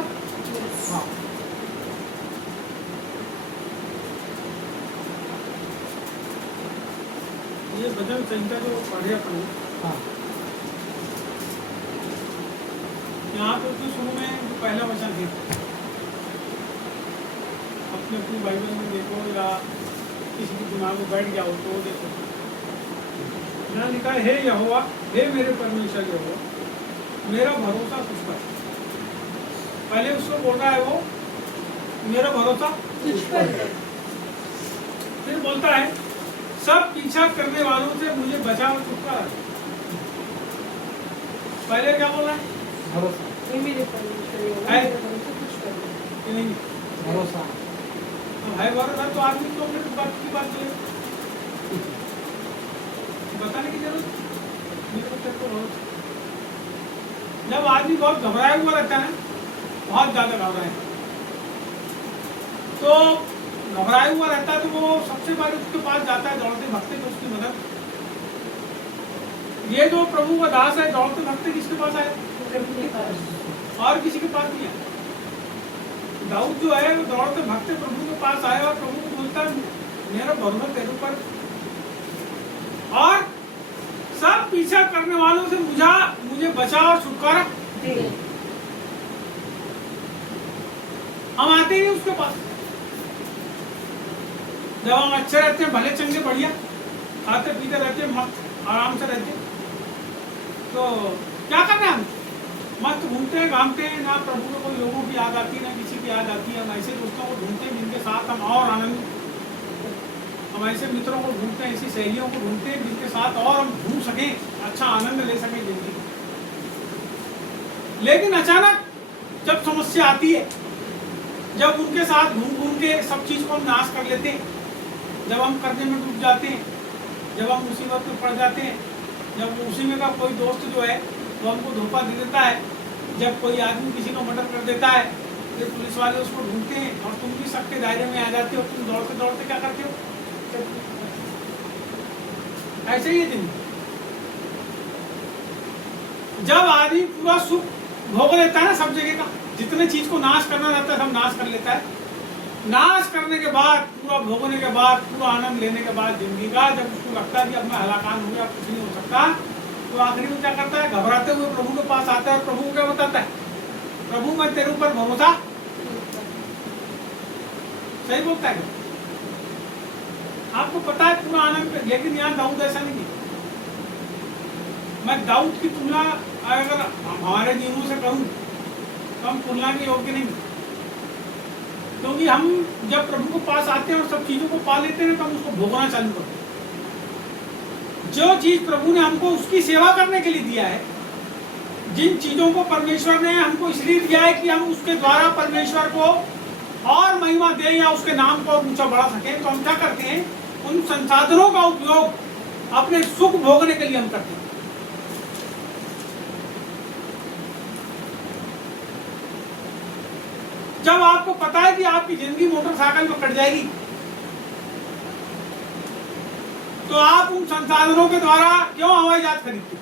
भरोसा। हाँ, ये भजन संहिता जो पढ़े अपन, हाँ, यहाँ पे तो शुरू में जो पहला वचन है, अपनी बाइबल में देखो या किसी के दिमाग में बैठ जाओ तो देखो, यहाँ लिखा है, हे यहोवा, हे मेरे परमेश्वर यहोवा, मेरा भरोसा तुझ पर। पहले उसको बोल रहा है वो, मेरा भरोसा तुझ पर है। फिर बोलता है, सब पीछा करने वालों से मुझे बचा और छुटकारा दे। पहले क्या बोल रहा है? भरोसा, हे मेरे परमेश्वर यहोवा, है? मेरा भरोसा तुझ पर है। कि नहीं? भरोसा। तो है भरोसा तो आदमी तो फिर बात की बात है, बताने की जरूरत नहीं। मेरे को तेरे को भरोसा। जब आदमी बहुत घबराया हुआ रहता है, बहुत ज्यादा घबराया, तो घबराया हुआ रहता है, तो वो सबसे पहले उसके पास जाता है दौड़ते भक्ति को, उसकी मदद। ये जो प्रभु का दास है, दौड़ते भक्ति किसके पास आए? प्रभु के पास। और किसी के पास नहीं है। दाऊद जो है वो दौड़ते भक्ति प्रभु के पास आया और प्रभु को बोलता है, मेरा भरोसा तेरे ऊपर, और सब पीछा करने वालों से मुझे बचा और छुटकारा दे। हम आते ही नहीं उसके पास। जब हम अच्छे रहते हैं, भले चंगे बढ़िया, खाते पीते रहते हैं, मस्त आराम से रहते हैं, तो क्या करना है? हम मस्त घूमते हैं, घामते हैं, ना प्रभु को कोई लोगों की याद आती है, ना किसी की याद आती है। हम ऐसे दोस्तों को ढूंढते हैं जिनके साथ हम और आनंद, हम ऐसे मित्रों को ढूंढते हैं, ऐसी सहेलियों को ढूंढते हैं जिनके साथ और हम घूम सकें, अच्छा आनंद ले सकें जिंदगी। लेकिन अचानक जब समस्या आती है, जब उनके साथ घूम घूम के सब चीज को हम नाश कर लेते हैं, जब हम करने में डूब जाते हैं, जब हम मुसीबत में पड़ जाते हैं, जब उसी में का कोई दोस्त जो है वो हमको धोखा दे देता है, जब कोई आदमी किसी को मर्डर कर देता है, फिर पुलिस वाले उसको ढूंढते हैं और तुम भी सबके दायरे में आ जाते हो, तुम दौड़ते दौड़ते क्या करते हो? ऐसे ही है दिन। जब आदमी पूरा सुख भोग लेता है ना सब जगह का, जितने चीज को नाश करना रहता है सब नाश कर लेता है, नाश करने के बाद, पूरा भोगने के बाद, पूरा आनंद लेने के बाद जिंदगी का, जब उसको लगता है कि अब मैं हलाकान हो गया, अब कुछ नहीं हो सकता, तो आखिरी में क्या करता है? घबराते हुए प्रभु के पास आता है और प्रभु को क्या बताता है? प्रभु मैं तेरे ऊपर भरोसा। सही बोलता है, आपको पता है पूरा आनंद। लेकिन यहाँ दाऊद ऐसा नहीं है। मैं दाऊद की तुलना अगर हमारे जीवनों से करूं तो हम तुलना के योग्य नहीं, क्योंकि हम जब प्रभु के पास आते हैं और सब चीजों को पा लेते हैं तो हम उसको भोगना चालू करते हैं। जो चीज प्रभु ने हमको उसकी सेवा करने के लिए दिया है, जिन चीजों को परमेश्वर ने हमको इसलिए दिया है कि हम उसके द्वारा परमेश्वर को और महिमा दें या उसके नाम को ऊंचा बढ़ा सकें, तो हम क्या करते हैं? उन संसाधनों का उपयोग अपने सुख भोगने के लिए हम करते हैं। जब आपको पता है कि आपकी जिंदगी मोटरसाइकिल में कट जाएगी, तो आप उन संसाधनों के द्वारा क्यों हवाई जहाज खरीदते?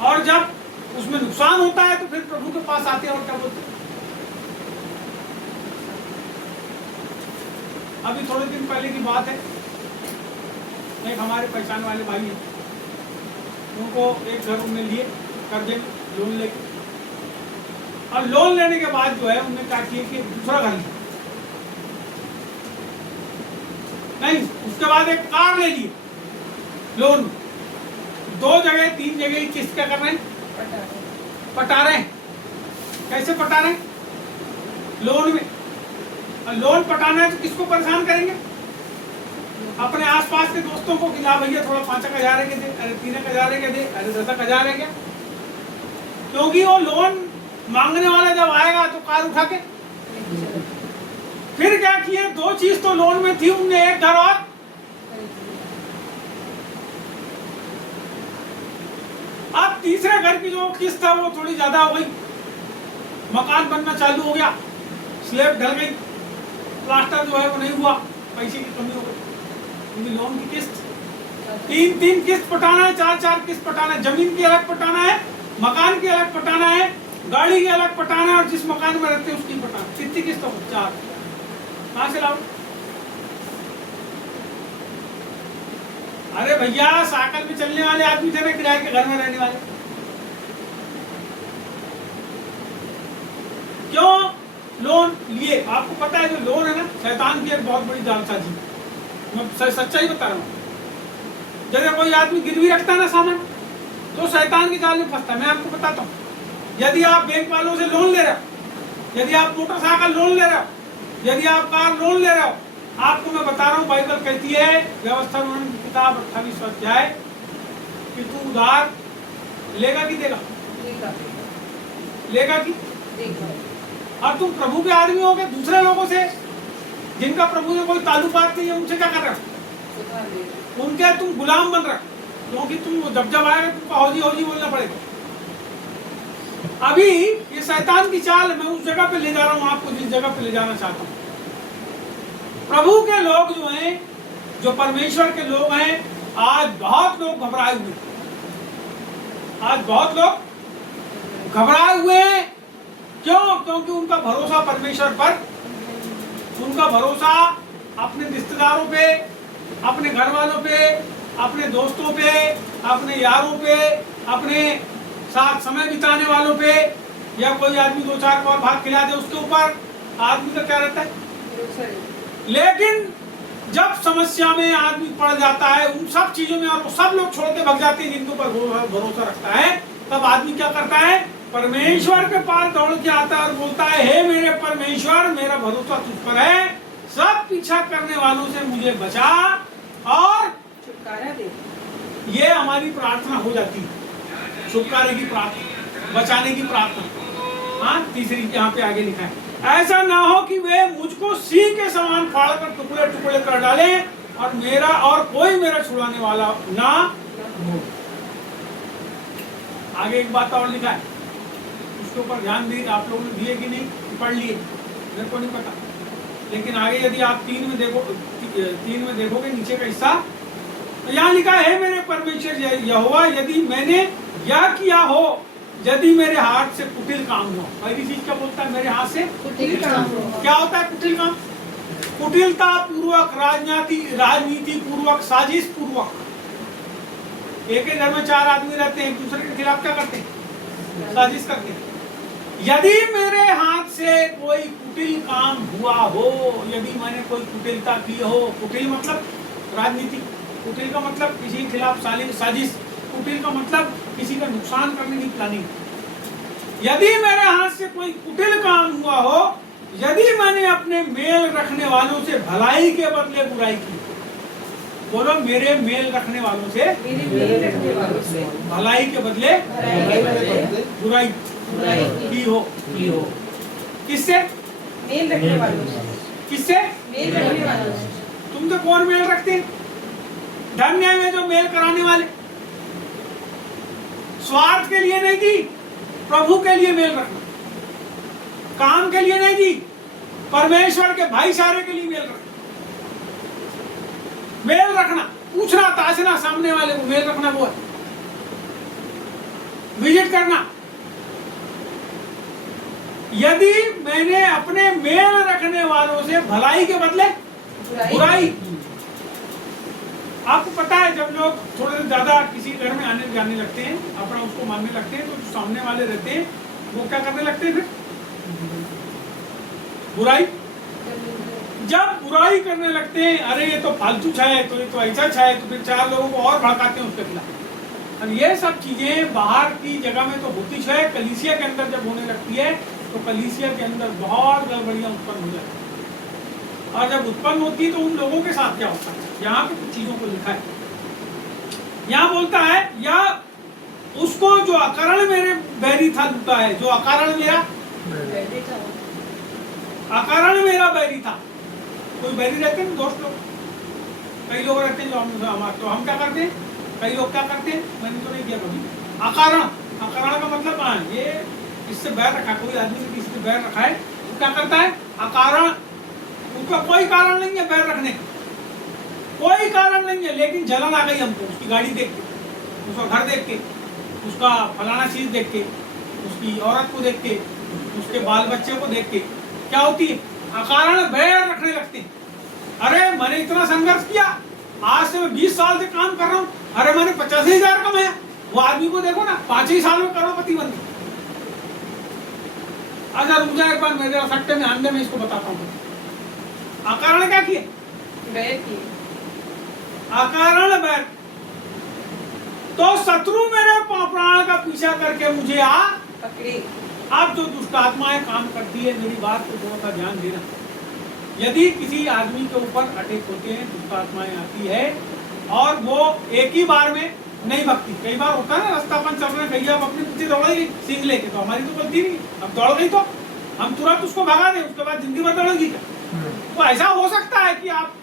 और जब उसमें नुकसान होता है तो फिर प्रभु के पास आते हैं और क्या बोलते हैं? अभी थोड़े दिन पहले की बात है, एक हमारे पहचान वाले भाई हैं, उनको एक घर उन्होंने लिए कर्जे में, लोन लेके, और लोन लेने के बाद जो है उन्होंने क्या किया कि दूसरा घर लिया, नहीं उसके बाद एक कार ले ली लोन, 2 जगह 3 जगह किस्त क्या कर रहे हैं? पटा रहे हैं। कैसे पटा रहे हैं? लोन में। और लोन पटाना है तो किसको परेशान करेंगे? अपने आसपास के दोस्तों को कि ला भैया थोड़ा 5,000 के दे, अरे 3,000 के दे, अरे 10,000 है क्या? क्योंकि वो लोन मांगने वाला जब आएगा तो कार उठा के, फिर क्या किए? 2 चीज तो लोन में थी, उनने एक घर और अब तीसरे घर की जो किस्त है वो थोड़ी ज्यादा हो गई, मकान बनना चालू हो गया, स्लैब ढल गई, प्लास्टर जो है वो नहीं हुआ, पैसे की कमी हो गई, क्योंकि लोन की किस्त 3-3 किस्त पटाना है, 4-4 किस्त पटाना है, जमीन की अलग पटाना है, मकान की अलग पटाना है, गाड़ी की अलग पटाना है, और जिस मकान में रहते हैं उसकी पटाना। कितनी किस्त हो? 4। कहाँ से लाओ? अरे भैया, साइकिल पे चलने वाले आदमी थे ना, किराए के घर में रहने वाले। क्यों लोन लिए? आपको पता है जो लोन है ना, शैतान की एक बहुत बड़ी जालसाजी। मैं सच्चाई बता रहा हूँ। जैसे कोई आदमी गिरवी रखता है ना सामान, तो शैतान के जाल में फंसता है। मैं आपको बताता हूँ, यदि आप बैंक वालों से लोन ले रहे हो, यदि आप मोटरसाइकिल लोन ले रहे हो, यदि आप कार लोन ले रहे हो, आपको मैं बता रहा हूँ, बाइबल कहती है, व्यवस्था वर्णन की किताब 28 अध्याय, कि तू उधार लेगा कि देगा? लेगा कि? और तुम प्रभु के आदमी हो गए, दूसरे लोगों से जिनका प्रभु से कोई ताल्लुकात नहीं है, उनसे क्या कर रहे हो? उनके तुम गुलाम बन रहे हो, क्योंकि तुम जब आएगा तुमको हौजी हौजी बोलना पड़ेगा। अभी ये शैतान की चाल, मैं उस जगह पे ले जा रहा हूँ आपको जिस जगह पे ले जाना चाहता हूँ। प्रभु के लोग जो हैं, जो परमेश्वर के लोग हैं, आज बहुत लोग घबराए हुए, आज बहुत लोग घबराए हुए हैं। क्यों? क्योंकि उनका भरोसा परमेश्वर पर, उनका भरोसा अपने रिश्तेदारों पे, अपने घर वालों पे, अपने दोस्तों पे, अपने यारों पे, अपने साथ समय बिताने वालों पे, या कोई आदमी 2-4 और भाग खिला दे उसके ऊपर आदमी का क्या रहता है। लेकिन जब समस्या में आदमी पड़ जाता है, उन सब चीजों में, और सब लोग छोड़ के भग जाते हैं जिनके ऊपर भरोसा रखता है, तब आदमी क्या करता है? परमेश्वर के पास दौड़ के आता है और बोलता है, हे मेरे परमेश्वर, मेरा भरोसा तुझ पर है, सब पीछा करने वालों से मुझे बचा और छुटकारा दे। ये हमारी प्रार्थना हो जाती है, छुटकारे की प्रार्थना, बचाने की प्रार्थना। हाँ, तीसरी यहाँ पे आगे लिखा है, ऐसा ना हो कि वे मुझको सिंह के समान फाड़ कर टुकड़े टुकड़े कर डाले, और कोई मेरा छुड़ाने वाला ना हो। आगे एक बात और लिखा है, उसके ऊपर ध्यान दी, आप लोगों ने दिए कि नहीं, पढ़ लिए, मेरे को नहीं पता। लेकिन आगे यदि आप 3 में देखोगे नीचे का हिस्सा, तो यहाँ लिखा है, मेरे परमेश्वर यहोवा, यदि मैंने यह किया हो, यदि मेरे हाथ से कुटिल काम हुआ। पहली चीज क्या बोलता है? मेरे हाथ से कुटिल काम हुआ। क्या होता है कुटिल काम? कुटिलता पूर्वक, राजनीति पूर्वक, साजिश पूर्वक। एक ही घर में 4 आदमी रहते हैं, एक दूसरे के खिलाफ क्या करते हैं? साजिश करते हैं। यदि मेरे हाथ से कोई कुटिल काम हुआ हो, यदि मैंने कोई कुटिलता की हो, कुटिल मतलब राजनीति, कुटिल का मतलब किसी के खिलाफ साजिश, कुटिल का मतलब किसी का नुकसान करने की प्लानिंग। यदि मेरे हाथ से कोई कुटिल काम हुआ हो, यदि मैंने अपने मेल रखने वालों से भलाई के बदले बुराई की, बोलो, मेरे मेल रखने वालों से, भलाई के बदले बुराई की हो। किससे? मेल रखने वालों से। किससे? मेल रखने वालों से। तुम तो कौन मेल रखते हैं? धन्य में जो मेल कराने वाले, स्वार्थ के लिए नहीं जी, प्रभु के लिए मेल रखना, काम के लिए नहीं जी, परमेश्वर के भाईचारे के लिए मेल रखना। मेल रखना, पूछना, ताशना सामने वाले को, मेल रखना वो है। विजिट करना। यदि मैंने अपने मेल रखने वालों से भलाई के बदले बुराई, आपको पता है जब लोग थोड़े ज्यादा किसी घर में आने जाने लगते हैं, अपना उसको मानने लगते हैं, तो जो सामने वाले रहते हैं वो क्या करने लगते हैं? फिर बुराई। जब बुराई करने लगते हैं, अरे ये तो फालतू छा है, तो ये तो ऐसा छा है, तो फिर 4 लोगों को और भड़काते हैं उसके खिलाफ। अब ये सब चीजें बाहर की जगह में तो होती है, कलीसिया के अंदर जब होने लगती है तो कलीसिया के अंदर बहुत गड़बड़ियां उत्पन्न हो जाती है। और जब उत्पन्न होती है तो उन लोगों के साथ क्या होता है? यहाँ पे कुछ चीजों को लिखा है। यहाँ बोलता है, या उसको जो अकारण मेरे बैरी था लूटा है, जो अकारण मेरा बैरी था। कोई बैरी रहते हैं दोस्त लोग, कई लोग रहते हैं जो हम क्या करते हैं, कई लोग क्या करते हैं, मैंने तो नहीं किया कभी। अकारण का मतलब ये इससे बैर रखा, कोई आदमी ने किसी से बैर रखा है, तो क्या करता है? अकारण, उसका कोई कारण नहीं है बैर रखने का, कोई कारण नहीं है, लेकिन जलन आ गई हमको उसकी गाड़ी देख के, उसका घर देख के, उसका फलाना चीज देख के, उसकी औरत को देख के, उसके बाल बच्चे को देख के क्या होती है, अकारण बैर रखने लगते हैं। अरे मैंने इतना संघर्ष किया, आज से मैं 20 साल से काम कर रहा हूँ, अरे मैंने 85,000 कमाया, वो आदमी को देखो ना 5 ही साल में करोड़पति बन गया। अच्छा रुक जाए एक बार, मेरे सट्टे में अंदर में इसको बताता हूँ। अकारण क्या किए, बैर किए, अकारण बैर। तो शत्रु मेरे प्राण का पीछा करके मुझे आ पकड़े। अब जो दुष्ट आत्माएं काम करती है, मेरी बात को थोड़ा सा ध्यान देना। यदि किसी आदमी के ऊपर अटैक होते हैं, दुष्ट आत्माएं आती है और वो एक ही बार में नहीं भगती। कई बार होता है ना, रास्ता अपन चल रहे हैं, कहीं आप अपने पीछे दौड़ेगी सिंह लेके, तो हमारी तो गलती नहीं, अब दौड़ गई तो हम तुरंत उसको भगा दें, उसके बाद जिंदगी भर दौड़ेगी क्या। तो ऐसा हो सकता है कि आप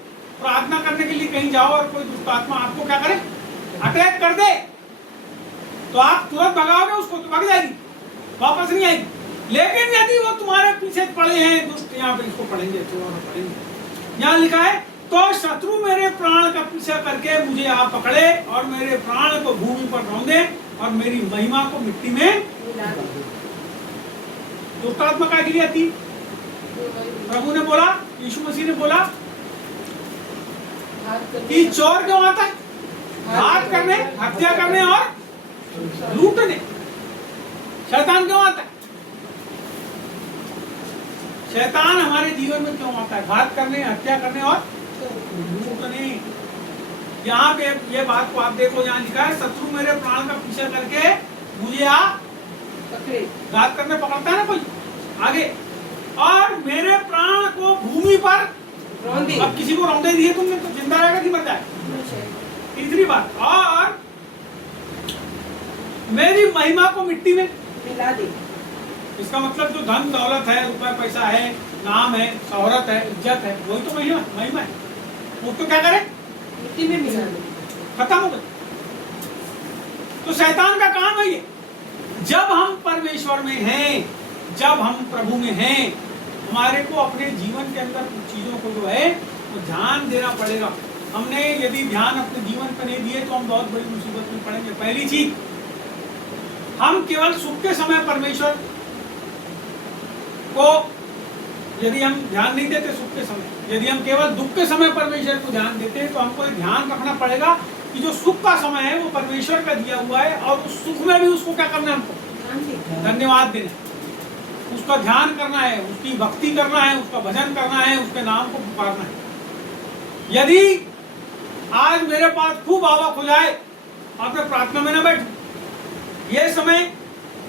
प्रार्थना करने के लिए कहीं जाओ और कोई दुष्ट आत्मा आपको क्या करे, अटैक कर दे, तो आप तुरंत भगाओगे उसको तो भाग जाएगी, वापस नहीं आएगी। लेकिन यदि वो तुम्हारे पीछे पड़े हैं दुष्ट, यहाँ पे इसको पढ़ेंगे, पढ़ेंगे, यहाँ लिखा है तो शत्रु मेरे प्राण का पीछा करके मुझे आप पकड़े और मेरे प्राण को भूमि पर रौंदे और मेरी महिमा को मिट्टी में मिला दे। दुष्ट आत्मा क्या के लिए आती, प्रभु ने बोला, यीशु मसीह ने बोला कि चोर क्यों आता है, घात करने, हत्या करने और लूटने। शैतान क्यों आता है, शैतान हमारे जीवन में क्यों आता है, घात करने, हत्या करने और लूटने। यहाँ पे ये बात को आप देखो, यहाँ लिखा है शत्रु मेरे प्राण का पीछा करके मुझे आ पकड़े। घात करने पकड़ता है ना कोई आगे, और मेरे प्राण को भूमि पर रौंदे। अब किसी को रौंदे दिए तुमने तो जिंदा रहेगा कि मर जाए। तीसरी बात, और मेरी महिमा को मिट्टी में मिला दे। इसका मतलब जो धन दौलत है, रुपया पैसा है, नाम है, शोहरत है, इज्जत है, वही तो महिमा महिमा है। वो तो क्या करे, मिट्टी में मिला दे, खत्म हो गई। तो शैतान का काम है ये। जब हम परमेश्वर में हैं, जब हम प्रभु में हैं, हमारे को अपने जीवन के अंदर कुछ चीजों को जो है वो ध्यान देना पड़ेगा। हमने यदि ध्यान अपने जीवन पर नहीं दिए तो हम बहुत बड़ी मुसीबत में पड़ेंगे। पहली चीज, हम केवल सुख के समय परमेश्वर को यदि हम ध्यान नहीं देते, सुख के समय, यदि हम केवल दुख के समय परमेश्वर को ध्यान देते हैं, तो हमको ध्यान रखना पड़ेगा कि जो सुख का समय है वो परमेश्वर का दिया हुआ है, और उस सुख में भी उसको क्या करना है, हमको धन्यवाद देना, उसका ध्यान करना है, उसकी भक्ति करना है, उसका भजन करना है, उसके नाम को पुकारना है। यदि आज मेरे पास खूब आवक हो जाए और मैं प्रार्थना में न बैठूं, ये समय,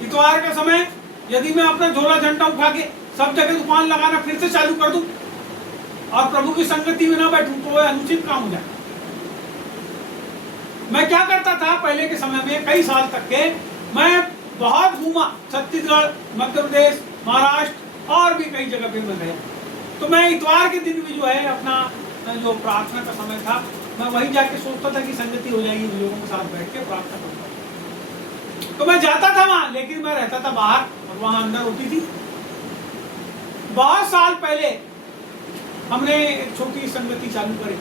इतवार का समय, यदि मैं अपना झोला झंडा उठा के सब जगह दुकान लगाना फिर से चालू कर दूं और प्रभु की संगति में ना बैठूं, तो वह अनुचित काम हो जाए। मैं क्या करता था पहले के समय में, कई साल तक के मैं बहुत घूमा, छत्तीसगढ़, मध्य प्रदेश, महाराष्ट्र और भी कई जगह पे मैं गया। तो मैं इतवार के दिन भी जो है अपना जो प्रार्थना का समय था, मैं वहीं जाके सोचता था कि संगति हो जाएगी, लोगों के साथ बैठ के प्रार्थना करता। तो मैं जाता था वहां, लेकिन मैं रहता था बाहर और वहां अंदर होती थी। बहुत साल पहले हमने एक छोटी संगति चालू करी,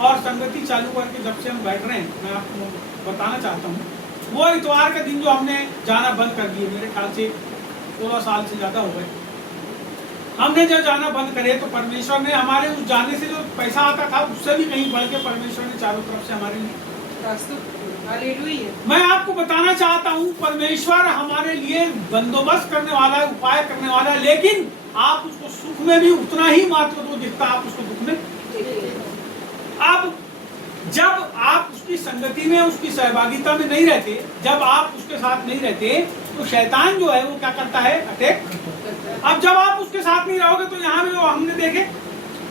और संगति चालू करके जब से हम बैठ रहे हैं, मैं आपको बताना चाहता हूँ, वो इतवार के दिन जो हमने जाना बंद कर दिए, मेरे ख्याल से 16 साल से ज़्यादा हो गए हमने जो जाना बंद करे, तो परमेश्वर ने हमारे उस जाने से जो पैसा आता था उससे भी कहीं बढ़ के परमेश्वर ने चारों तरफ से हमारे लिए, हालेलुया। मैं आपको बताना चाहता हूँ, परमेश्वर हमारे लिए बंदोबस्त करने वाला है, उपाय करने वाला है, लेकिन आप उसको सुख में भी उतना ही महत्व दो जितना आप उसको दुख में। अब जब आप उसकी संगति में, उसकी सहभागिता में नहीं रहते, जब आप उसके साथ नहीं रहते, तो शैतान जो है वो क्या करता है, अटैक। अब जब आप उसके साथ नहीं रहोगे, तो यहाँ भी हमने देखे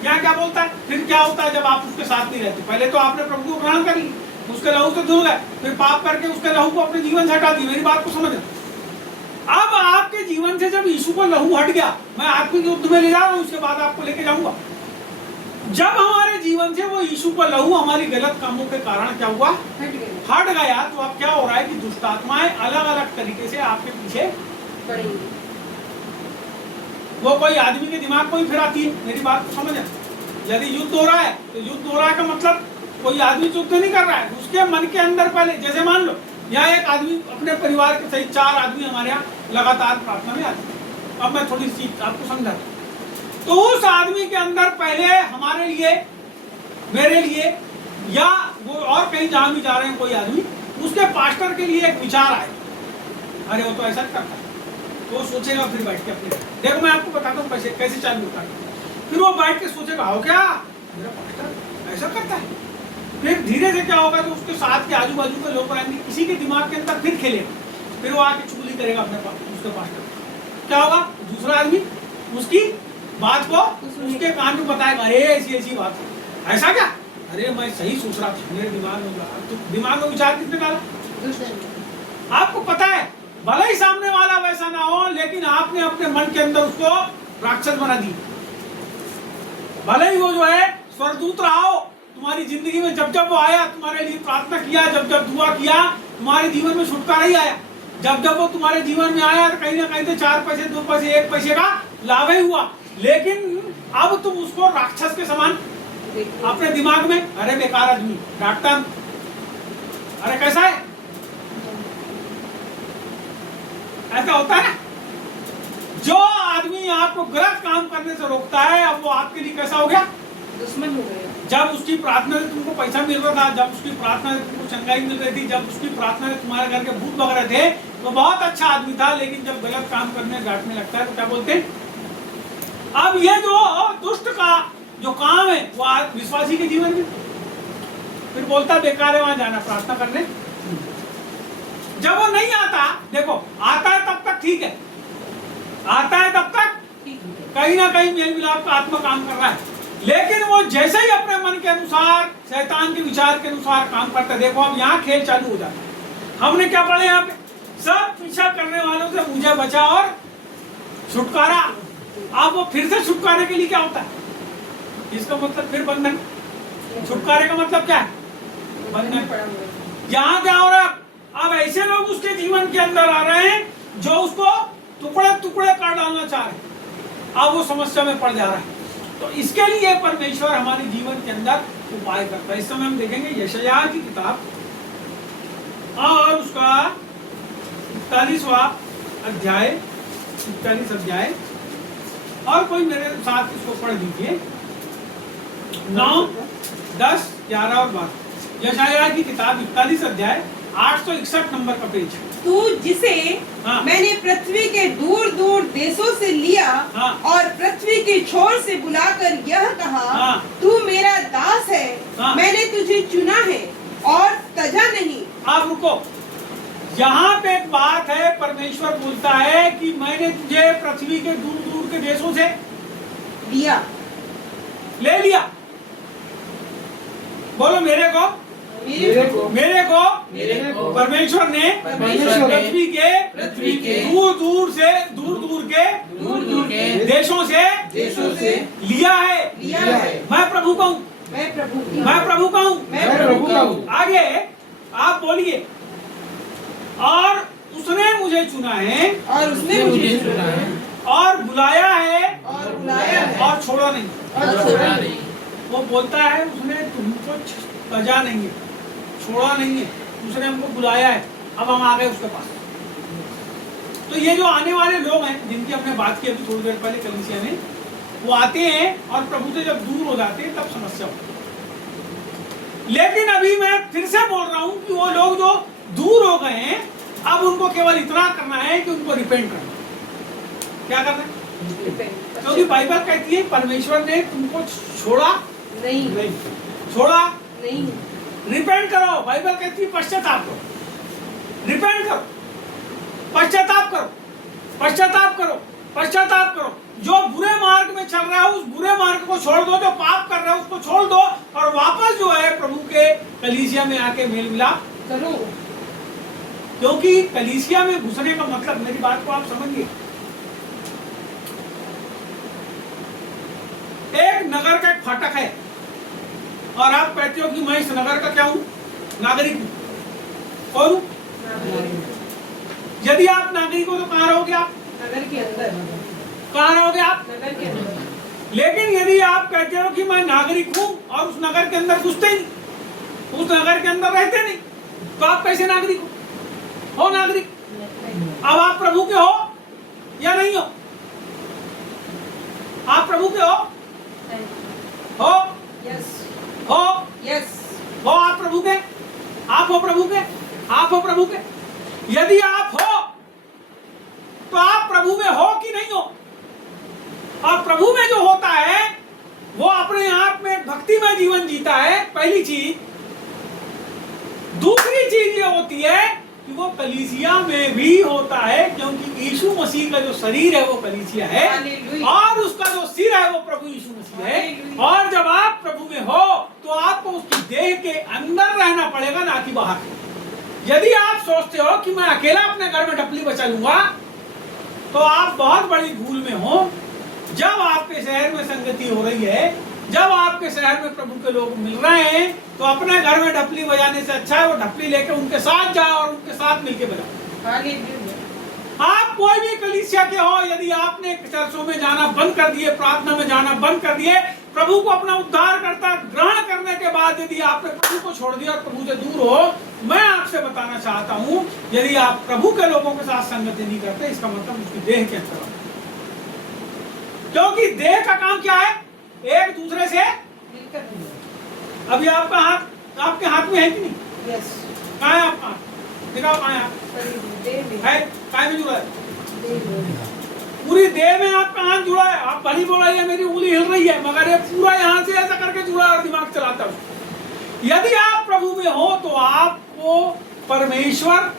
यहाँ क्या बोलता है, फिर क्या होता है जब आप उसके साथ नहीं रहते। पहले तो आपने प्रभु को ग्रहण कर ली, उसके लहू से धुल गए, फिर पाप करके उसके लहू को अपने जीवन से हटा दी। मेरी बात को समझना, अब आपके जीवन से जब यीशु का लहू हट गया, मैं आत्मिक युद्ध में ले जा रहा हूँ, उसके बाद आपको लेके जाऊंगा। जब हमारे जीवन से वो यीशु का लहू हमारी गलत कामों के कारण क्या हुआ, हट गया, तो अब क्या हो रहा है कि दुष्ट आत्माएं अलग अलग तरीके से आपके पीछे पड़ेंगी। वो कोई आदमी के दिमाग को ही फिराती है। मेरी बात को समझना, यदि युद्ध हो रहा है, तो युद्ध हो रहा है का मतलब कोई आदमी युद्ध नहीं कर रहा है, उसके मन के अंदर पहले, जैसे मान लो या एक आदमी अपने परिवार के सहित 4 आदमी हमारे यहाँ लगातार प्रार्थना में आते हैं। अब मैं थोड़ी सी आपको समझा, तो उस आदमी के अंदर पहले हमारे लिए, मेरे लिए, या वो और कहीं जहां भी जा रहे हैं कोई आदमी, उसके पास्टर के लिए एक विचार आए, अरे वो तो ऐसा करता है, तो वो सोचेगा फिर बैठ के अपने, देखो मैं आपको बताता हूँ कैसे चालू होता है। फिर वो बैठ के सोचेगा, हो क्या मेरा पास्टर ऐसा करता है। फिर धीरे से क्या होगा, जो उसके साथ के आजू बाजू के लोग आएंगे, किसी के दिमाग के अंदर फिर खेलेगा, फिर वो आके चुगली करेगा अपने उसके पास्टर। क्या होगा, दूसरा आदमी उसकी बात को उसके कान में बताएगा, अरे ऐसी बात है, ऐसा क्या, अरे मैं सही सोच रहा था, मेरे दिमाग में तो दिमाग में विचार किसने डाला, आपको पता है। भले ही सामने वाला वैसा ना हो, लेकिन आपने अपने मन के अंदर उसको राक्षस बना दी। भले ही वो जो है स्वर्गदूत रहा हो तुम्हारी जिंदगी में, जब जब वो आया तुम्हारे लिए प्रार्थना किया, जब जब दुआ किया, तुम्हारे जीवन में छुटकारा ही आया। जब जब वो तुम्हारे जीवन में आया तो कहीं ना कहीं तो 4 पैसे 2 पैसे 1 पैसे का लाभ ही हुआ। लेकिन अब तुम उसको राक्षस के समान अपने दिमाग में, अरे बेकार आदमी, डांटता, अरे कैसा है, ऐसा होता है ना। जो आदमी आपको गलत काम करने से रोकता है, अब वो आपके लिए कैसा हो गया, दुश्मन हो गया। जब उसकी प्रार्थना से तुमको पैसा मिल रहा था, जब उसकी प्रार्थना से तुमको चंगाई मिल रही थी, जब उसकी प्रार्थना से तुम्हारे घर के भूत भग रहे थे, तो बहुत अच्छा आदमी था। लेकिन जब गलत काम करने डांटने लगता है तो क्या बोलते हैं, अब ये जो दुष्ट का जो काम है वो विश्वासी के जीवन में, फिर बोलता बेकार है वहां जाना प्रार्थना करने। जब वो नहीं आता, देखो आता है तब तक ठीक है, आता है तब तक कहीं ना कहीं मेल मिलाप का आत्मा काम कर रहा है। लेकिन वो जैसे ही अपने मन के अनुसार, शैतान के विचार के अनुसार काम करता है, देखो अब यहाँ खेल चालू हो जाता है। हमने क्या पढ़े यहाँ पे, सब पीछा करने वालों से मुझे बचा और छुटकारा। अब वो फिर से छुटकारे के लिए क्या होता है, इसका मतलब फिर बंधन। छुटकारे का मतलब क्या है, बंधन। यहाँ क्या हो रहा है, अब ऐसे लोग उसके जीवन के अंदर आ रहे हैं जो उसको टुकड़े टुकड़े कर डालना चाह रहे हैं। अब वो समस्या में पड़ जा रहा है। तो इसके लिए परमेश्वर हमारे जीवन के अंदर उपाय करता है। इस समय हम देखेंगे यशायाह की किताब और उसका 41वां अध्याय, 41 अध्याय, और कोई मेरे साथ इसको पढ़ दीजिए, 9, 10, 11 और 12। यशायाह की किताब 41 अध्याय 861 नंबर का पेज। तू जिसे हाँ। मैंने पृथ्वी के दूर दूर देशों से लिया, हाँ। और पृथ्वी के छोर से बुलाकर यह कहा, हाँ। तू मेरा दास है, हाँ। मैंने तुझे चुना है और तजा नहीं। आप रुको, यहाँ पे एक बात है, परमेश्वर बोलता है कि मैंने तुझे पृथ्वी के दूर दूर के देशों से लिया, ले लिया। बोलो मेरे को, मेरे को परमेश्वर ने पृथ्वी के दूर दूर के देशों से लिया है। मैं प्रभु का हूँ, मैं प्रभु का हूँ। आगे आप बोलिए, और उसने मुझे चुना है, और उसने मुझे चुना है, और बुलाया है, और छोड़ा नहीं। वो बोलता है उसने तुमको तजा नहीं है, छोड़ा नहीं है, उसने हमको बुलाया है, अब हम आ गए उसके पास। तो ये जो आने वाले लोग हैं जिनकी हमने बात की अभी थोड़ी देर पहले कलीसिया में, वो आते हैं और प्रभु से जब दूर हो जाते हैं तब समस्या होती है। लेकिन अभी मैं फिर से बोल रहा हूं कि वो लोग जो दूर हो गए हैं, अब उनको केवल इतना करना है कि उनको रिपेंट करना। क्या करना है, क्योंकि बाइबल कहती है परमेश्वर ने तुमको छोड़ा नहीं, छोड़ा नहीं। रिपेंट करो। बाइबल कहती है पश्चाताप करो, रिपेंट करो, पश्चाताप करो, पश्चाताप करो, पश्चाताप करो। जो बुरे मार्ग में चल रहा है उस बुरे मार्ग को छोड़ दो, जो पाप कर रहा है उसको छोड़ दो, और वापस जो है प्रभु के कलीसिया में आके मेल मिलाप करो। क्योंकि कलीसिया में घुसने का मतलब, मेरी बात को आप समझिए, एक नगर का एक फाटक है और आप कहते हो कि मैं इस नगर का क्या हूं, नागरिक हूं। कौन हूं? यदि आप नागरिक हो तो कहां रहोगे आप? नगर के अंदर। कहां रहोगे आप? नगर के अंदर। लेकिन यदि आप कहते हो कि मैं नागरिक हूं और उस नगर के अंदर घुसते नहीं, उस नगर के अंदर रहते नहीं, तो आप कैसे नागरिक हो? हो नागरिक? अब आप प्रभु के हो या नहीं हो? आप प्रभु के हो? हो? यस हो? यस हो आप प्रभु के? आप हो प्रभु के? आप हो प्रभु के? यदि आप हो तो आप प्रभु में हो कि नहीं हो? और प्रभु में जो होता है वो अपने आप में भक्तिमय जीवन जीता है, पहली चीज। दूसरी चीज ये होती है कि वो कलीसिया में भी होता है, क्योंकि यीशु मसीह का जो शरीर है वो कलीसिया है और उसका जो सिर है वो प्रभु यीशु मसीह है। और जब आप प्रभु में हो तो आपको उसकी देह के अंदर रहना पड़ेगा, ना कि बाहर। यदि आप सोचते हो कि मैं अकेला अपने घर में ढपली बचा लूंगा तो आप बहुत बड़ी भूल में हो। जब आपके शहर में संगति हो रही है, जब आपके शहर में प्रभु के लोग मिल रहे हैं, तो अपने घर में ढपली बजाने से अच्छा है वो ढपली लेके उनके साथ जाओ और उनके साथ मिलके बजाओ। आप कोई भी कलीसिया के हो, यदि आपने चर्चों में जाना बंद कर दिए, प्रार्थना में जाना बंद कर दिए, प्रभु को अपना उद्धारकर्ता ग्रहण करने के बाद यदि आपने प्रभु को छोड़ दिया और प्रभु से दूर हो, मैं आपसे बताना चाहता हूं, यदि आप प्रभु के लोगों के साथ संगति नहीं करते, इसका मतलब उसकी देह के अंदर। क्योंकि देह का काम क्या है? एक दूसरे से अभी आपका हाथ आपके हाथ में है कि नहीं? यस। कहाँ है आपका हाथ? दिखाओ कहाँ है? है कहाँ में जुड़ा है? पूरी देह में आपका हाथ जुड़ा है। आप भली बोल रही है मेरी उंगली हिल रही है, मगर ये पूरा यहाँ से ऐसा करके जुड़ा और दिमाग चलाता है। यदि आप प्रभु में हो तो आपको परमेश्वर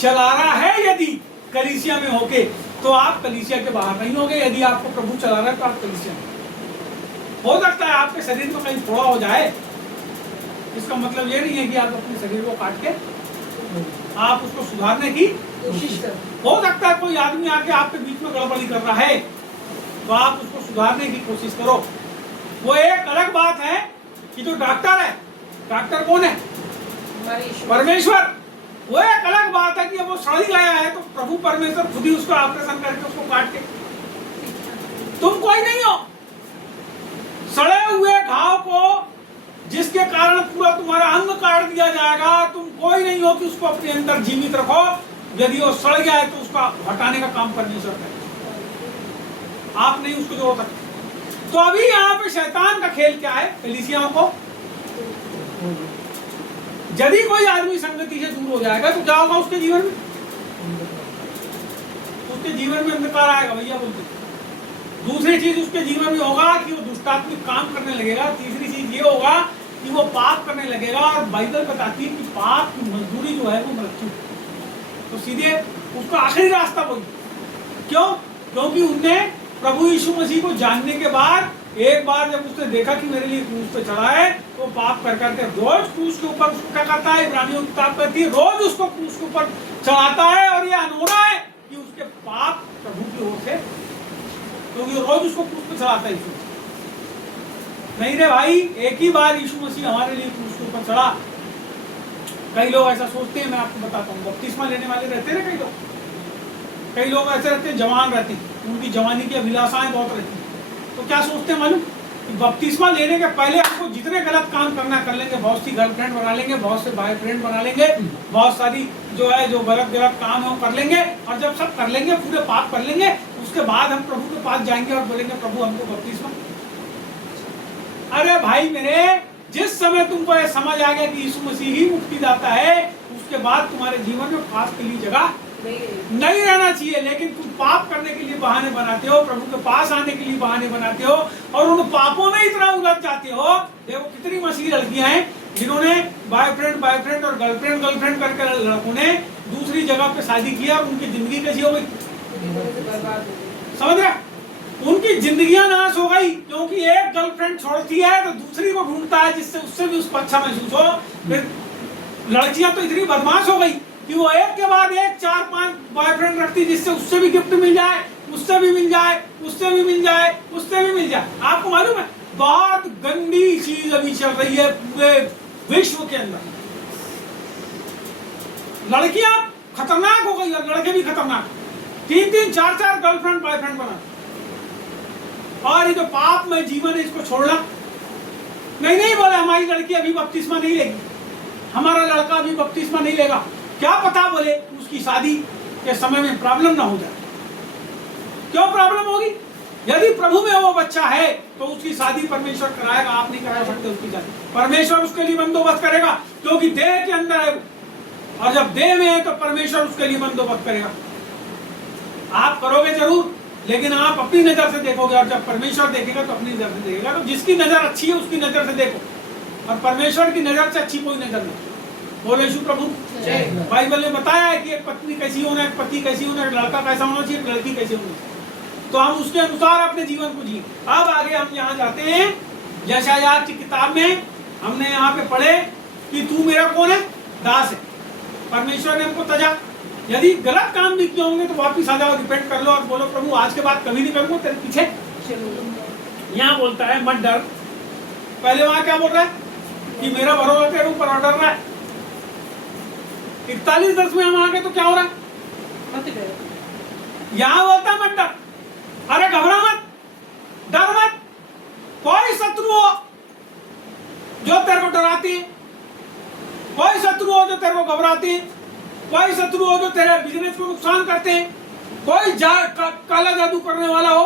चला रहा है। यदि कलीसिया में होके तो आप कलीसिया के बाहर नहीं होगे। यदि आपको प्रभु चला रहा है तो आप कलीसिया में। हो सकता है आपके शरीर में कहीं फोड़ा हो जाए, इसका मतलब ये नहीं है कि आप अपने शरीर को काट के आप उसको सुधारने की कोशिश करें। हो सकता है कोई आदमी आके आपके बीच में गड़बड़ी कर रहा है तो आप उसको सुधारने की कोशिश करो। वो एक अलग बात है कि जो डॉक्टर है, डॉक्टर कौन है? परमेश्वर। वो एक अलग बात है कि वो सड़ी गया है तो प्रभु परमेश्वर खुद ही उसका ऑपरेशन करके उसको काट के। तुम कोई नहीं हो। सड़े हुए घाव को जिसके कारण पूरा तुम्हारा अंग काट दिया जाएगा, तुम कोई नहीं हो कि उसको अपने अंदर जीवित रखो। यदि वो सड़ गया है तो उसका हटाने का काम परमेश्वर करे, आप नहीं उसको जोड़ सकते। तो अभी यहाँ पे शैतान का खेल क्या है? कलीसियाओं को यदि कोई आदमी संगति से दूर हो जाएगा तो क्या होगा उसके जीवन में? उसके जीवन में अंधकार आएगा भैया बोलते। दूसरी चीज उसके जीवन में होगा कि वो दुष्टात्मिक काम करने लगेगा। तीसरी चीज ये होगा कि वो पाप करने लगेगा। और बाइबल बताती है कि पाप की मजदूरी जो है वो मृत्यु। तो सीधे उसका आखिरी रास्ता वही। क्यों? क्योंकि उनने प्रभु यीशु मसीह को जानने के बाद एक बार जब उसने देखा कि मेरे लिए क्रूस पे चढ़ा है, तो पाप कर करके रोज क्रूस के ऊपर उसको क्या करता है? इब्रानियों की किताब कहती है रोज उसको क्रूस के ऊपर चढ़ाता है। और ये अनहोना है कि उसके पाप प्रभु की ओर से, क्योंकि रोज उसको क्रूस पे चढ़ाता है। नहीं रे भाई, एक ही बार यीशु मसीह हमारे लिए क्रूस के ऊपर चढ़ा। कई लोग ऐसा सोचते हैं, मैं आपको बताता हूँ। बपतिस्मा लेने वाले रहते हैं ना कई लोग ऐसे रहते हैं, जवान रहते हैं, उनकी जवानी की अभिलाषाएं बहुत रहती हैं। तो क्या सोचते हैं मालूम? कि बपतिस्मा लेने के पहले आपको जितने गलत काम करना कर लेंगे, बहुत सी गर्लफ्रेंड बना लेंगे, बहुत से बॉयफ्रेंड बना लेंगे, बहुत सारी जो है जो गलत काम है वो कर लेंगे। और जब सब कर लेंगे, पूरे पाप कर लेंगे, उसके बाद हम प्रभु के पास जाएंगे और बोलेंगे प्रभु हमको बपतिस्मा। अरे भाई मेरे, जिस समय तुमको यह समझ आ गया कि यीशु मसीह ही मुक्ति दाता है, उसके बाद तुम्हारे जीवन में पाप के लिए जगह नहीं रहना चाहिए। लेकिन तुम पाप करने के लिए बहाने बनाते हो, प्रभु के पास आने के लिए बहाने बनाते हो, और उन पापों में इतना उलझ जाते हो। देखो कितनी मसीह लड़कियां हैं जिन्होंने बॉयफ्रेंड और गर्लफ्रेंड करके लड़कों ने दूसरी जगह पे शादी किया और उनकी जिंदगी कैसी हो गई? समझ रहे? उनकी जिंदगियां नाश हो गई। क्योंकि एक गर्लफ्रेंड छोड़ती है तो दूसरी को ढूंढता है जिससे उससे भी उसको अच्छा महसूस हो। फिर लड़कियां तो इतनी बदमाश हो गई कि वो एक के बाद एक 4-5 बॉयफ्रेंड रखती, जिससे उससे भी गिफ्ट मिल जाए, उससे भी मिल जाए, उससे भी मिल जाए, उससे भी मिल जाए। आपको मालूम है बहुत गंदी चीज अभी चल रही है पूरे विश्व के अंदर। लड़कियां खतरनाक हो गई और लड़के भी खतरनाक। 3-3, 4-4 गर्लफ्रेंड बॉयफ्रेंड बना। और ये जो पाप में जीवन है इसको छोड़ना नहीं बोले हमारी लड़की अभी बपतिस्मा नहीं लेगी, हमारा लड़का अभी बपतिस्मा नहीं लेगा। क्या पता बोले उसकी शादी के समय में प्रॉब्लम ना हो जाए। क्यों प्रॉब्लम होगी? यदि प्रभु में वो बच्चा है तो उसकी शादी परमेश्वर कराएगा, आप नहीं करा सकते उसकी शादी। परमेश्वर उसके लिए बंदोबस्त करेगा, क्योंकि देह के अंदर है वो, और जब देह में है तो परमेश्वर उसके लिए बंदोबस्त करेगा। आप करोगे जरूर, लेकिन आप अपनी नजर से देखोगे, और जब परमेश्वर देखेगा तो अपनी नजर से देखेगा। तो जिसकी नजर अच्छी है उसकी नजर से देखो, और परमेश्वर की नजर से अच्छी कोई नजर नहीं। बोले यीशु प्रभु। बाइबल ने बताया है कि एक पत्नी कैसी होना है, एक पति कैसी होना है, एक लड़का कैसा होना चाहिए, एक लड़की कैसी होनी चाहिए। तो हम उसके अनुसार अपने जीवन को जिए। अब आगे हम यहाँ जाते हैं, यशायाह की किताब में हमने यहाँ पे पढ़े कि तू मेरा कौन है? दास है। परमेश्वर ने हमको तजा। यदि गलत काम भी किए होंगे तो वापिस आ जाओ, रिपेंट कर लो और बोलो प्रभु आज के बाद कभी नहीं करूंगा तेरे पीछे। यहाँ बोलता है मत डर। पहले वहां क्या बोल रहा है कि मेरा भरोसा तेरे ऊपर और डर रहा है। 41 में हम आ गए तो क्या हो रहा है? मत डर। यहाँ बोलता है मत डर। अरे घबरा मत, डर मत। कोई शत्रु हो जो तेरे को डराती है, कोई शत्रु हो जो तेरे को घबराती है, कोई शत्रु हो जो तेरे बिजनेस को नुकसान करते हैं, कोई काला जादू करने वाला हो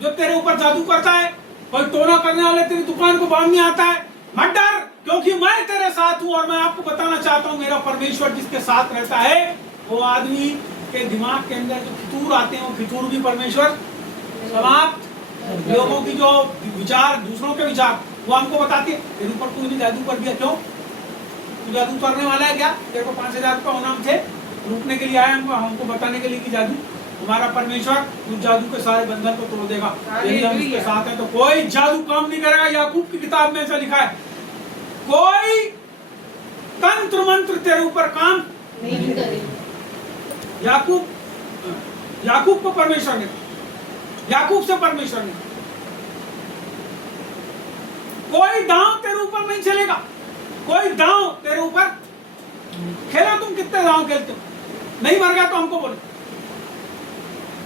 जो तेरे ऊपर जादू करता है, कोई टोना करने वाले तेरी दुकान को बांधने आता है, मत डर, क्योंकि मैं तेरे साथ हूं। और मैं आपको बताना चाहता हूं, मेरा परमेश्वर जिसके साथ रहता है वो आदमी के दिमाग के अंदर जो फितूर आते हैं वो फितूर भी परमेश्वर समाप्त। लोगों की जो विचार, दूसरों के विचार, वो हमको बताते हैं तेरे ऊपर कोई ने जादू कर दिया। क्यों? तू जादू करने वाला है क्या? तेरे को 5000 रुपये इनाम थे, रुकने के लिए आया हमको बताने के लिए कि जादू। हमारा परमेश्वर उस जादू के सारे बंधन को तोड़ देगा। यदि हम उसके साथ हैं तो कोई जादू काम नहीं करेगा। याकूब की किताब में ऐसा लिखा है, कोई तंत्र मंत्र तेरे ऊपर काम नहीं करेगा। याकूब को परमेश्वर ने, याकूब से परमेश्वर ने, कोई दांव तेरे ऊपर नहीं चलेगा। कोई दांव तेरे ऊपर खेलो, तुम कितने दांव खेलते हो, नहीं मर गया तो हमको बोलो।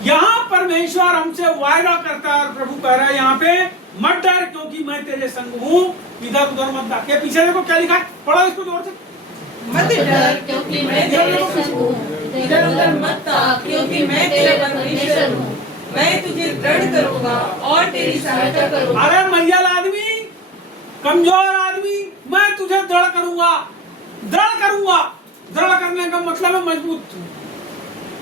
यहाँ परमेश्वर हमसे वायदा करता है और प्रभु कह रहा है यहाँ पे मत डर, क्योंकि मैं तेरे संग हूँ, इधर उधर मत जा। के पीछे देखो क्या लिखा है, पढ़ो इसको जोर से। मत डर क्योंकि मैं तेरे संग हूँ, इधर उधर मत ताक क्योंकि मैं तेरा परमेश्वर हूँ। मैं तुझे दृढ़ करूंगा और तेरी सहायता करूंगा। अरे मरियल आदमी, कमजोर आदमी, मैं तुझे दृढ़ करूंगा। दृढ़ करूंगा, दृढ़ करने का मतलब है मजबूत।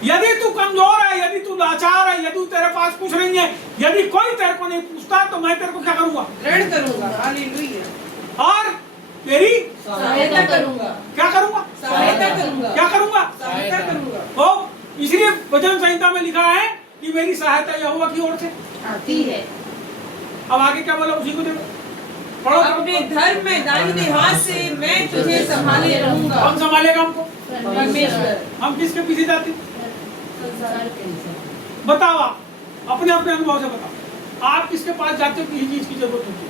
यदि तू कमजोर है, यदि तू लाचार है, यदि तेरे पास कुछ नहीं है, यदि कोई तेरे को नहीं पूछता, तो मैं तेरे को क्या करूंगा? दृढ़ करूंगा। हालेलुया। और तेरी सहायता करूंगा। क्या करूंगा? सहायता करूंगा। क्या करूंगा? सहायता करूंगा। तो इसलिए वचन संहिता में लिखा है कि मेरी सहायता यहोवा की ओर से आती है। अब आगे क्या बोला उसी को देखो, पढ़ो। अपने धर्म में दाहिने हाथ से मैं तुझे संभाले रहूंगा। कौन संभालेगा हमको? परमेश्वर। हम किसके पीछे जाते? संसार के लिए। बताओ, आप अपने अपने अनुभव से बताओ, आप किसके पास जाते हो किसी चीज की जरूरत होती है?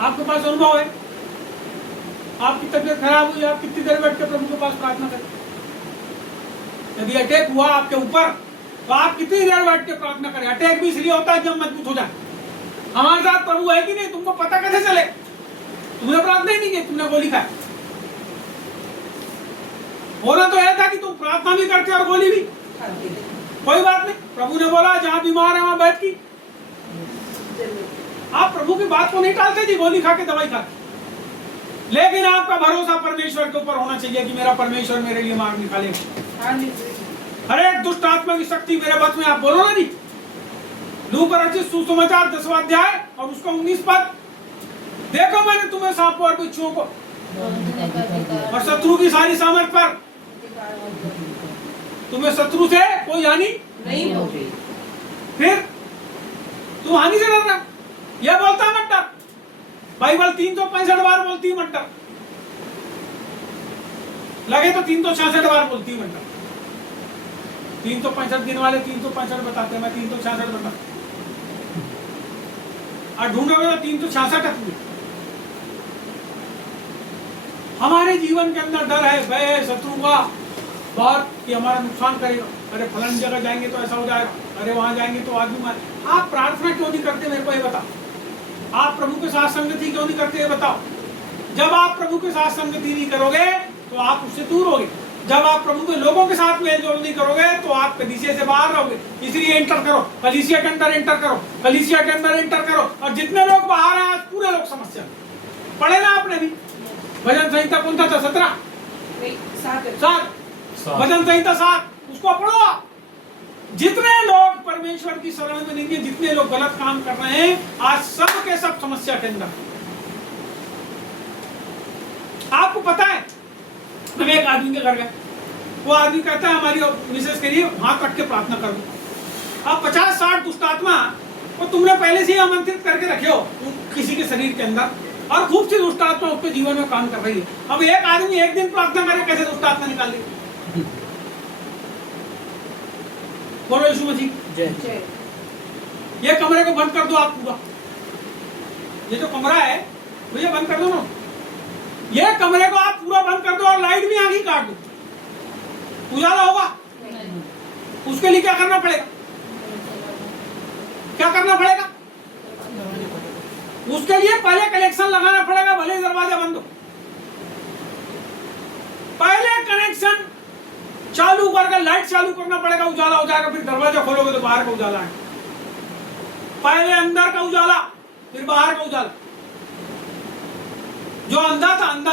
आपके पास अनुभव है, आपकी तबीयत खराब हुई, आप कितनी देर बैठ के प्रभु के पास प्रार्थना करें? यदि अटैक हुआ आपके ऊपर तो आप कितनी देर बैठ के प्रार्थना करें? अटैक भी इसलिए होता है कि हम मजबूत हो जाए। हमारे साथ प्रभु है कि नहीं, तुमको पता कैसे चले? तुमने प्रार्थना ही नहीं की, तुमने गोली खाई। बोला तो यह था कि तुम प्रार्थना भी करते और गोली भी। कोई बात नहीं, प्रभु ने बोला जहां बीमार है वहां बैठ की। आप प्रभु की बात को नहीं टालते जी, गोली खा के दवाई खा के। लेकिन आपका भरोसा परमेश्वर के ऊपर होना चाहिए कि मेरा परमेश्वर मेरे लिए मार्ग निकालेगा। हर एक दुष्ट आत्मा की शक्ति मेरे बस में, आप बोलो ना जी। लू पर रचित सुसमाचार 10वां अध्याय और उसका 19 पद, देखो मैंने तुम्हें सांपों और बिच्छुओं को और शत्रु की सारी सामर्थ पर, तुम्हें शत्रु से कोई हानि नहीं होगी। फिर तुम हानि से डरना, यह बोलता मत डर। बाइबल 365 बार बोलती मत डर, लगे तो 366 बार बोलती मत डर। 365 दिन वाले 365 बताते, मैं 366 बता, और ढूंढोगे तो 366 तक। हमारे जीवन के अंदर डर है, भय है शत्रु का बहुत कि हमारा नुकसान करेगा। अरे फलानी जगह जाएंगे तो ऐसा हो जाएगा, अरे वहां जाएंगे तो आदमी मार। आप प्रार्थना क्यों नहीं करते मेरे को ये बताओ? आप प्रभु के साथ संगति क्यों नहीं करते ये बताओ? जब आप प्रभु के साथ संगति नहीं करोगे तो आप उससे दूर होगे। जब आप प्रभु के लोगों के साथ मेल जोल नहीं करोगे तो आप कलीसिया से बाहर रहोगे। इसलिए एंटर करो, कलीसिया के अंदर एंटर करो, कलीसिया के अंदर एंटर करो। और जितने लोग बाहर हैं आज पूरे लोग समस्या में। पढ़े ना आपने भी भजन संहिता कौन था? 17 7 भजन संहिता 7, उसको पढ़ो आप। जितने लोग परमेश्वर की शरण में नहीं है, जितने लोग गलत काम कर रहे हैं, आज सब के सब समस्या के अंदर। आपको पता है, हम एक आदमी के घर गए, वो आदमी कहता है हमारी मिसेस के लिए हाथ रख के प्रार्थना कर दो। अब 50-60 दुष्ट आत्मा वो तुमने पहले से ही आमंत्रित करके रखे हो किसी के शरीर के अंदर, और खूब सी दुष्ट आत्मा उसके जीवन में काम कर रही है। अब एक आदमी एक दिन प्रार्थना करे, कैसे दुष्ट आत्मा निकाल दे? बोलो यीशु मसीह जय। ये कमरे को बंद कर दो आप पूरा, ये जो कमरा है भैया बंद कर दो ना, ये कमरे को आप पूरा बंद कर दो और लाइट भी आगे काट दो, उजाला होगा? उसके लिए क्या करना पड़ेगा? क्या करना पड़ेगा? उसके लिए पहले कनेक्शन लगाना पड़ेगा, भले दरवाजा बंद हो। पहले कनेक्शन चालू करके लाइट चालू करना पड़ेगा, उजाला हो जाएगा। फिर दरवाजा खोलोगे तो बाहर का उजाला है। पहले अंदर का उजाला, फिर बाहर का उजाला। जो अंधा था, अंधा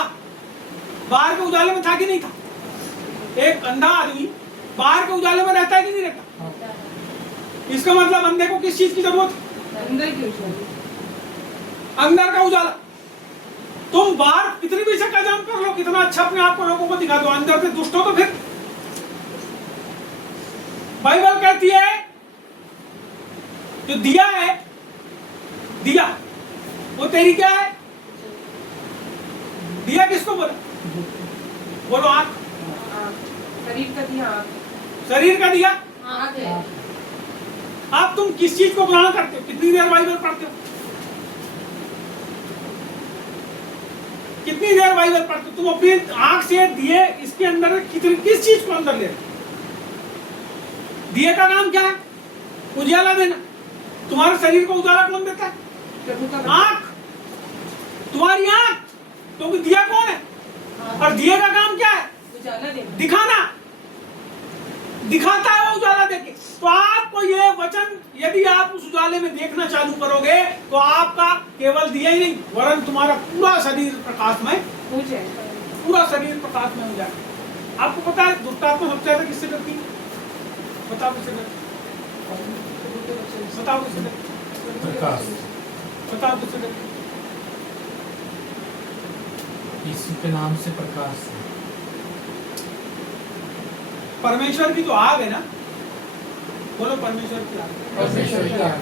बाहर के उजाले में था कि नहीं था? एक अंधा आदमी बाहर के उजाले में रहता है कि नहीं रहता? इसका मतलब अंधे को किस चीज की जरूरत है? अंदर का उजाला। तुम बाहर कितनी भी शक्ल जान कर लो, कितना अच्छा अपने आप को लोगों को दिखा दो, अंदर से दुष्ट हो तो फिर बाइबल कहती है जो दिया है, दिया वो तेरी क्या है? दिया किसको बोला? बोलो आंख। शरीर का दिया, शरीर का दिया आंख है। आप तुम किस चीज को ग्रहण करते हो? कितनी देर बाइबल पढ़ते हो? कितनी देर बाइबल पढ़ते हो? तुम अपनी आंख से दिए इसके अंदर किस चीज को अंदर ले रहे हो? दिए का काम क्या है? उजाला देना। तुम्हारे शरीर को उजाला कौन देता है? आंख। तुम्हारी आंख, क्योंकि दिया कौन है? और दिए का काम क्या है? उजाला देना, दिखाना। दिखाता है वो उजाला देके। तो आपको ये वचन यदि आप उस उजाले में देखना चालू करोगे तो आपका केवल दिया ही नहीं वरन तुम्हारा पूरा शरीर प्रकाशमय हो जाएगा। पूरा शरीर प्रकाशमय हो जाएगा। आपको पता है दुष्टात्मा सबसे ज्यादा किससे डरती है? बताओ किससे डरती? बताओ किससे डरती? बताओ किससे डरती? यीशु के नाम से प्रकाश। परमेश्वर की जो आग है ना, बोलो परमेश्वर की आग। परमेश्वर की आग।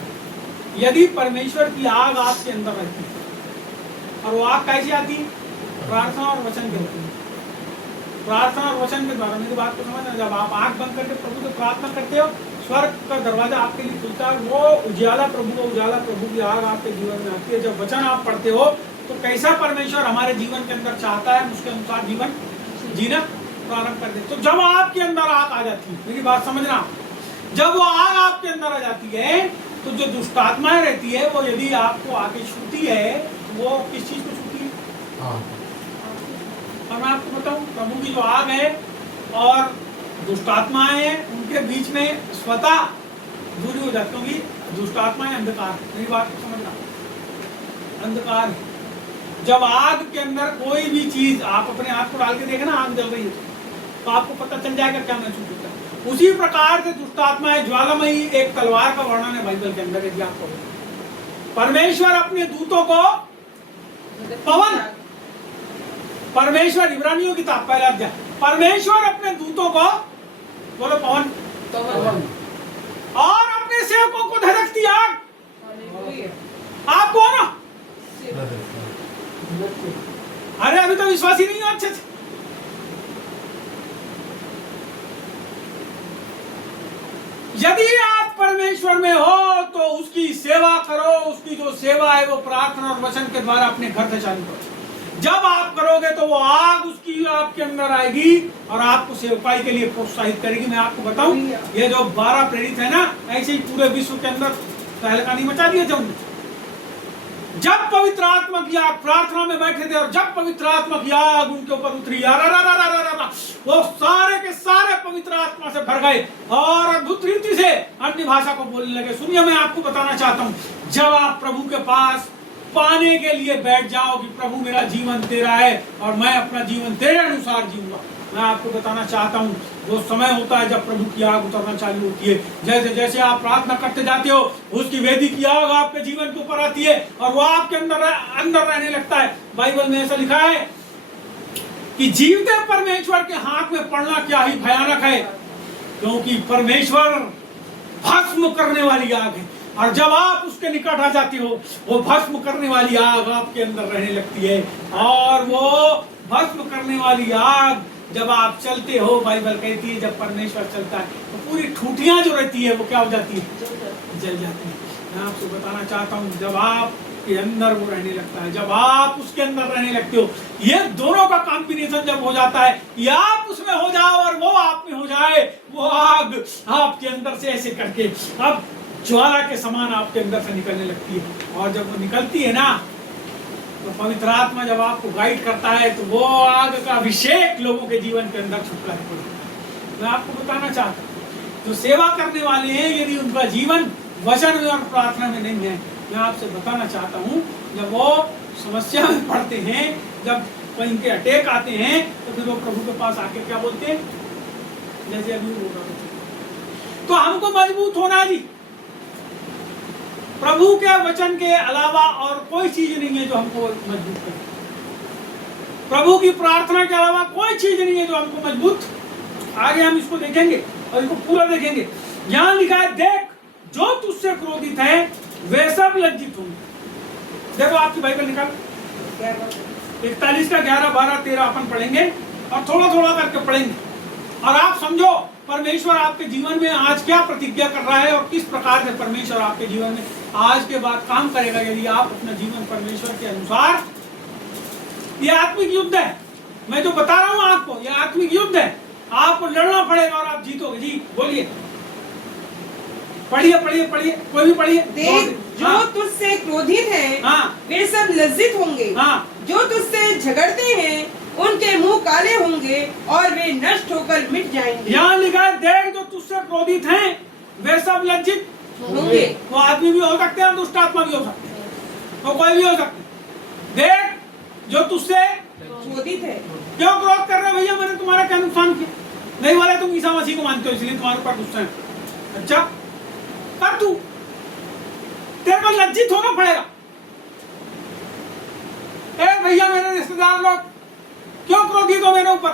यदि परमेश्वर की आग आपके अंदर रहती है, और वो आग कैसे आती है? प्रार्थना और वचन के द्वारा। प्रार्थना और वचन के द्वारा। मेरी बात को समझना, जब आप आंख बंद करके प्रभु से प्रार्थना करते हो, स्वर्ग का दरवाजा आपके लिए खुलता है, वो उजाला प्रभु का उजाला, प्रभु की आग आपके जीवन में आती है। जब वचन आप पढ़ते हो तो कैसा परमेश्वर हमारे जीवन के अंदर चाहता है, उसके अनुसार जीवन जीना प्रारंभ कर दे। तो जब आपके अंदर आग आ जाती है, मेरी बात समझना, जब वो आग आपके अंदर आ जाती है तो जो दुष्ट आत्माएं रहती है वो यदि आपको आके छूती है, वो किस चीज को छूती है? और मैं आपको बताऊं, प्रभु की जो आग है और दुष्ट आत्माएं हैं, उनके बीच में स्वतः दूरी हो जाती है, क्योंकि दुष्ट आत्माएं अंधकार। मेरी बात को समझना, अंधकार है। जब आग के अंदर कोई भी चीज, आप अपने हाथ को डाल के देखना, आग जल रही है तो आपको पता चल जाएगा क्या महसूस होता है। उसी प्रकार से दुष्ट आत्माएं ज्वालामयी एक तलवार का वर्णन है बाइबल के अंदर। यदि आपको परमेश्वर अपने दूतों को पवन, परमेश्वर इब्रानियों की किताब पहला अध्याय, परमेश्वर अपने दूतों को, बोलो पवन, और अपने सेवकों को धधकती आग। आप कौन हो? अरे अभी तो विश्वासी नहीं हो अच्छे से। यदि आप परमेश्वर में हो तो उसकी सेवा करो। उसकी जो सेवा है वो प्रार्थना और वचन के द्वारा अपने घर से चालू करो। जब आप करोगे तो वो आग उसकी आपके अंदर आएगी और आपको सेवकाई के लिए प्रोत्साहित करेगी। मैं आपको बताऊं, ये जो 12 प्रेरित है ना, ऐसे ही पूरे विश्व के अंदर तहलका नहीं मचा दिए थे उन्होंने। जब पवित्र आत्मा की आग, प्रार्थना में बैठे थे और जब पवित्र आत्मा की आग उनके ऊपर उतरी, वो सारे के सारे पवित्र आत्मा से भर गए और अद्भुत रीति से अन्य भाषा को बोलने लगे। सुनिए, मैं आपको बताना चाहता हूं, जब आप प्रभु के पास पाने के लिए बैठ जाओ कि प्रभु मेरा जीवन तेरा है और मैं अपना जीवन तेरे अनुसार जीऊंगा, मैं आपको बताना चाहता हूँ वो समय होता है जब प्रभु की आग उतरना चालू होती है। जैसे जैसे आप प्रार्थना करते जाते हो, उसकी वेदी की आग आपके जीवन के ऊपर आती है और वो आपके अंदर रहने लगता है। बाइबल में ऐसा लिखा है कि जीवते परमेश्वर के हाथ में पड़ना क्या ही भयानक है, क्योंकि परमेश्वर भस्म करने वाली आग है और जब आप उसके निकट आ जाते हो, वो भस्म करने वाली आग आपके अंदर रहने लगती है और वो भस्म करने वाली आग जब आप चलते हो, बाइबल कहती है जब परमेश्वर चलता है तो पूरी ठूठियां जो रहती है वो क्या हो जाती है, जल जाती है। मैं आपको बताना चाहता हूँ, जब आपके अंदर वो रहने लगता है, जब आप उसके अंदर रहने लगते हो, ये दोनों का कॉम्बिनेशन जब हो जाता है, या आप उसमें हो जाओ और वो आप में हो जाए, वो आग आपके अंदर से ऐसे करके अब ज्वाला के समान आपके अंदर से निकलने लगती है और जब वो निकलती है ना, तो पवित्र आत्मा जब आपको गाइड करता है तो वो आग का अभिषेक लोगों के जीवन के अंदर छुटकारा पड़ता है। मैं आपको बताना चाहता हूँ, जो सेवा करने वाले हैं, यदि उनका जीवन वचन में और प्रार्थना में नहीं है, मैं आपसे बताना चाहता हूँ, जब वो समस्या में पड़ते हैं, जब कहीं के अटैक आते हैं, तो फिर वो प्रभु के पास आके क्या बोलते हैं, जैसे अभी बोल रहा था। तो हमको मजबूत होना जी, प्रभु के वचन के अलावा और कोई चीज नहीं है जो हमको मजबूत करे। प्रभु की प्रार्थना के अलावा कोई चीज नहीं है जो हमको मजबूत। आगे हम इसको देखेंगे और इसको पूरा देखेंगे। यहाँ लिखा है, देख जो तुझसे क्रोधित है वे सब लज्जित होंगे। देखो आपकी बाइबल निकाल, 41 का 11, 12, 13 अपन पढ़ेंगे और थोड़ा थोड़ा करके पढ़ेंगे और आप समझो परमेश्वर आपके जीवन में आज क्या प्रतिज्ञा कर रहा है और किस प्रकार से परमेश्वर आपके जीवन में आज के बाद काम करेगा यदि आप अपना जीवन परमेश्वर के अनुसार। ये आत्मिक युद्ध है, मैं जो बता रहा हूं आपको, ये आत्मिक युद्ध है। आपको लड़ना पड़ेगा और आप जीतोगे। जी बोलिए, पढ़िए पढ़िए पढ़िए, कोई भी पढ़िए। देख जो तुझसे क्रोधित हैं, वे सब लज्जित होंगे। जो तुझसे झगड़ते हैं उनके मुंह काले होंगे और वे नष्ट होकर मिट जाएंगे। यहाँ लिखा है, देख जो तुझसे क्रोधित हैं वे सब लज्जित होंगे। वो आदमी भी हो सकते हैं, दुष्ट आत्मा भी हो सकते हैं, तो कोई भी हो सकते हैं। देख जो तुझसे क्रोधित है। क्यों क्रोध कर रहे भैया, मैंने तुम्हारा क्या नुकसान किया? नहीं बोले तुम ईसा मसीह को मानते हो इसलिए तुम्हारे ऊपर गुस्सा है। अच्छा कर तू, तेरे को लज्जित होना पड़ेगा। ए भैया मेरे रिश्तेदार लोग क्यों क्रोधित हो मेरे ऊपर?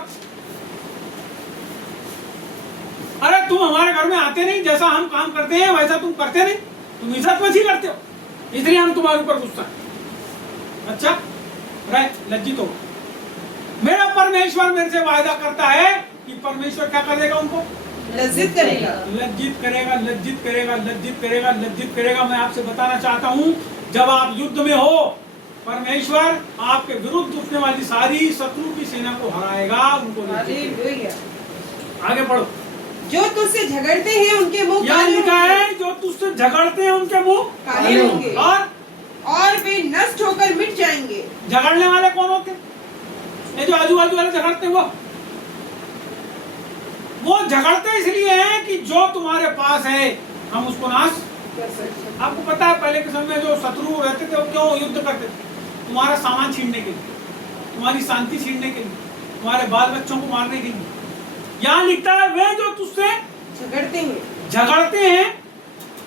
अरे तुम हमारे घर में आते नहीं, जैसा हम काम करते हैं वैसा तुम करते नहीं, तुम इज्जत मसीह करते हो, इसलिए हम तुम्हारे ऊपर गुस्सा है। अच्छा लज्जित हो। मेरा परमेश्वर मेरे से वायदा करता है कि परमेश्वर क्या करेगा, उनको लज्जित करेगा, लज्जित करेगा, लज्जित करेगा, लज्जित करेगा, लज्जित करेगा। मैं आपसे बताना चाहता हूँ, जब आप युद्ध में हो, परमेश्वर आपके विरुद्ध उठने वाली सारी शत्रु की सेना को हराएगा, उनको आगे बढ़ो। जो तुझसे झगड़ते हैं उनके मुंह काले लिखा है, जो तुझसे झगड़ते हैं उनके मुंह काले होंगे और वे नष्ट होकर मिट जाएंगे। झगड़ने वाले कौन होते? ये जो आजू बाजू वाले झगड़ते हैं, वो झगड़ते इसलिए हैं कि जो तुम्हारे पास है हम उसको नाश। आपको पता है पहले के समय में जो शत्रु रहते थे वो क्यों युद्ध करते थे? तुम्हारा सामान छीनने के लिए, तुम्हारी शांति छीनने के लिए, तुम्हारे बाल बच्चों को मारने के लिए। यहाँ लिखता है, वे जो तुझसे झगड़ते हैं